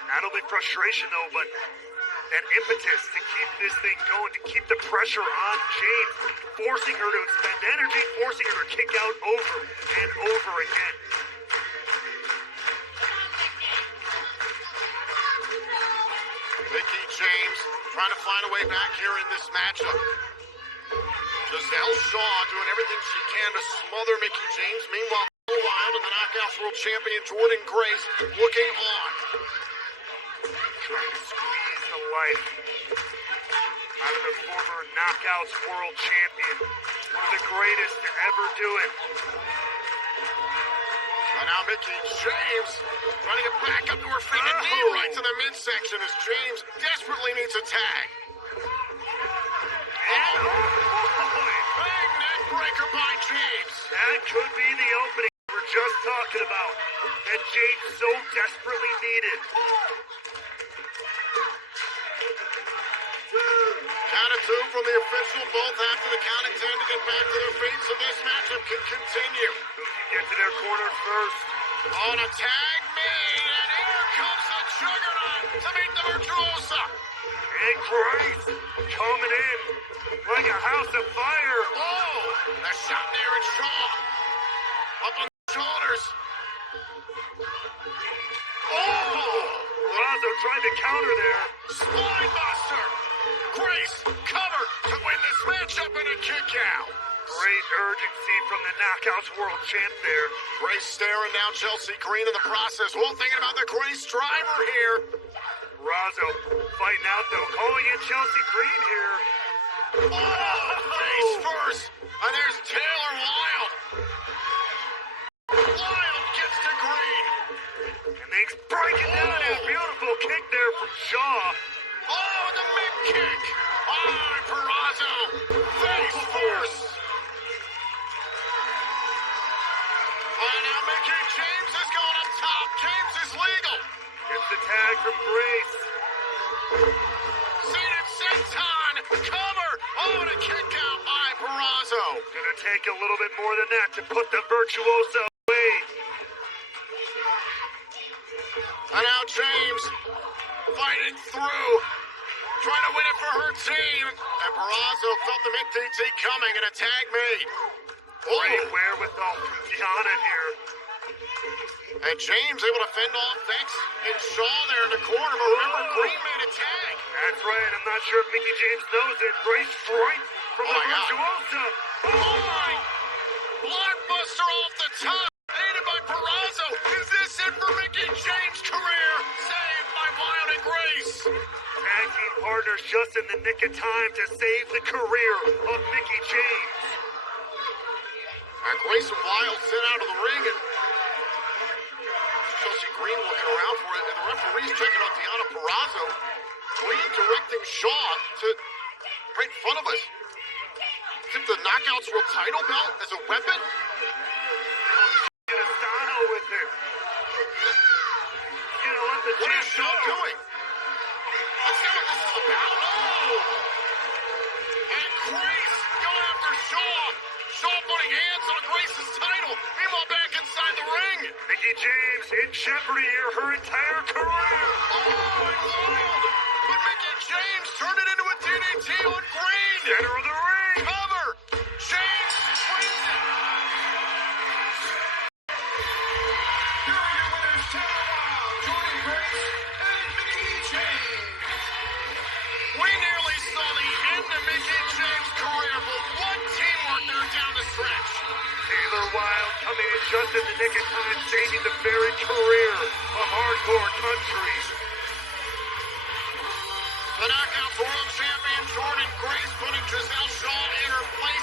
Not only frustration, though, but that impetus to keep this thing going, to keep the pressure on James, forcing her to expend energy, forcing her to kick out over and over again. Mickie James trying to find a way back here in this matchup. Giselle Shaw doing everything she can to smother Mickie James. Meanwhile, Wild and the Knockouts World Champion Jordan Grace looking on. Trying to squeeze the life out of the former Knockouts World Champion. One of the greatest to ever do it. And now Mickie James trying to get back up to her feet. A knee right to the midsection as James desperately needs a tag. And big neck breaker by James. That could be the opening we were just talking about, that James so desperately needed. Count of 2 from the official. Both after the count of 10 to get back to their feet, so this matchup can continue. Who can get to their corner first? On a tag made, and here comes the Juggernaut to meet the Virtuosa. And Grace coming in like a house of fire. Oh, the shot there at Shaw. Up on the shoulders. Oh! Peraza tried to counter there. Spine buster. Grace, cover to win this matchup in a kick out. Great urgency from the Knockouts World Champ there. Grace staring down Chelsea Green in the process. Well, thinking about the Grace driver here. Peraza fighting out though, calling in Chelsea Green here. Oh, face first. And there's Taylor Wilde. Wilde gets to Green. And they's breaking down his beautiful kick there from Shaw. Oh, the mid kick. Oh, Peraza. Face first. And now Mickey James is going up top. James is legal. Gets the tag from Grace. Seated senton. Cover. Oh, and a kick out by Peraza. Gonna take a little bit more than that to put the Virtuoso away. And now James fighting through. Trying to win it for her team. And Peraza felt the mid-DT coming and a tag made. Great wherewithal from Gianna here. And James able to fend off Vex and Shaw there in the corner. But remember, Green made a tag. That's right. I'm not sure if Mickey James knows it. Great strike from the Virtuoso. Oh my! Blockbuster off the top. Aided by Peraza. Is this it for Mickey James' career? Saved by Wilde and Grace. Tag team partners just in the nick of time to save the career of Mickey James. And Grace and Wilde sent out of the ring, and Chelsea Green looking around for it, and the referee's checking out Deonna Purrazzo. Green directing Shaw to right in front of us. Tip the Knockouts World title belt as a weapon? Asano with it. What is Shaw doing? Let's see what this is about. Oh! And Grace going after Shaw. Shaw putting hands on Grace's title. Meanwhile, back inside the ring. Mickey James in jeopardy here her entire career. Oh, and Wilde. But Mickey James turned it into a DDT on Green. Center of the ring. Cover. James wins it. Here are your winners, Taylor Wilde, Jordan Grace, and Mickey James. We nearly saw the end of Mickey James' career, but what teamwork there down the stretch. Taylor Wilde coming in just in the nick of time, saving the very career of Hardcore Country. The Knockouts World Champion Jordan Grace putting Giselle Shaw in her place.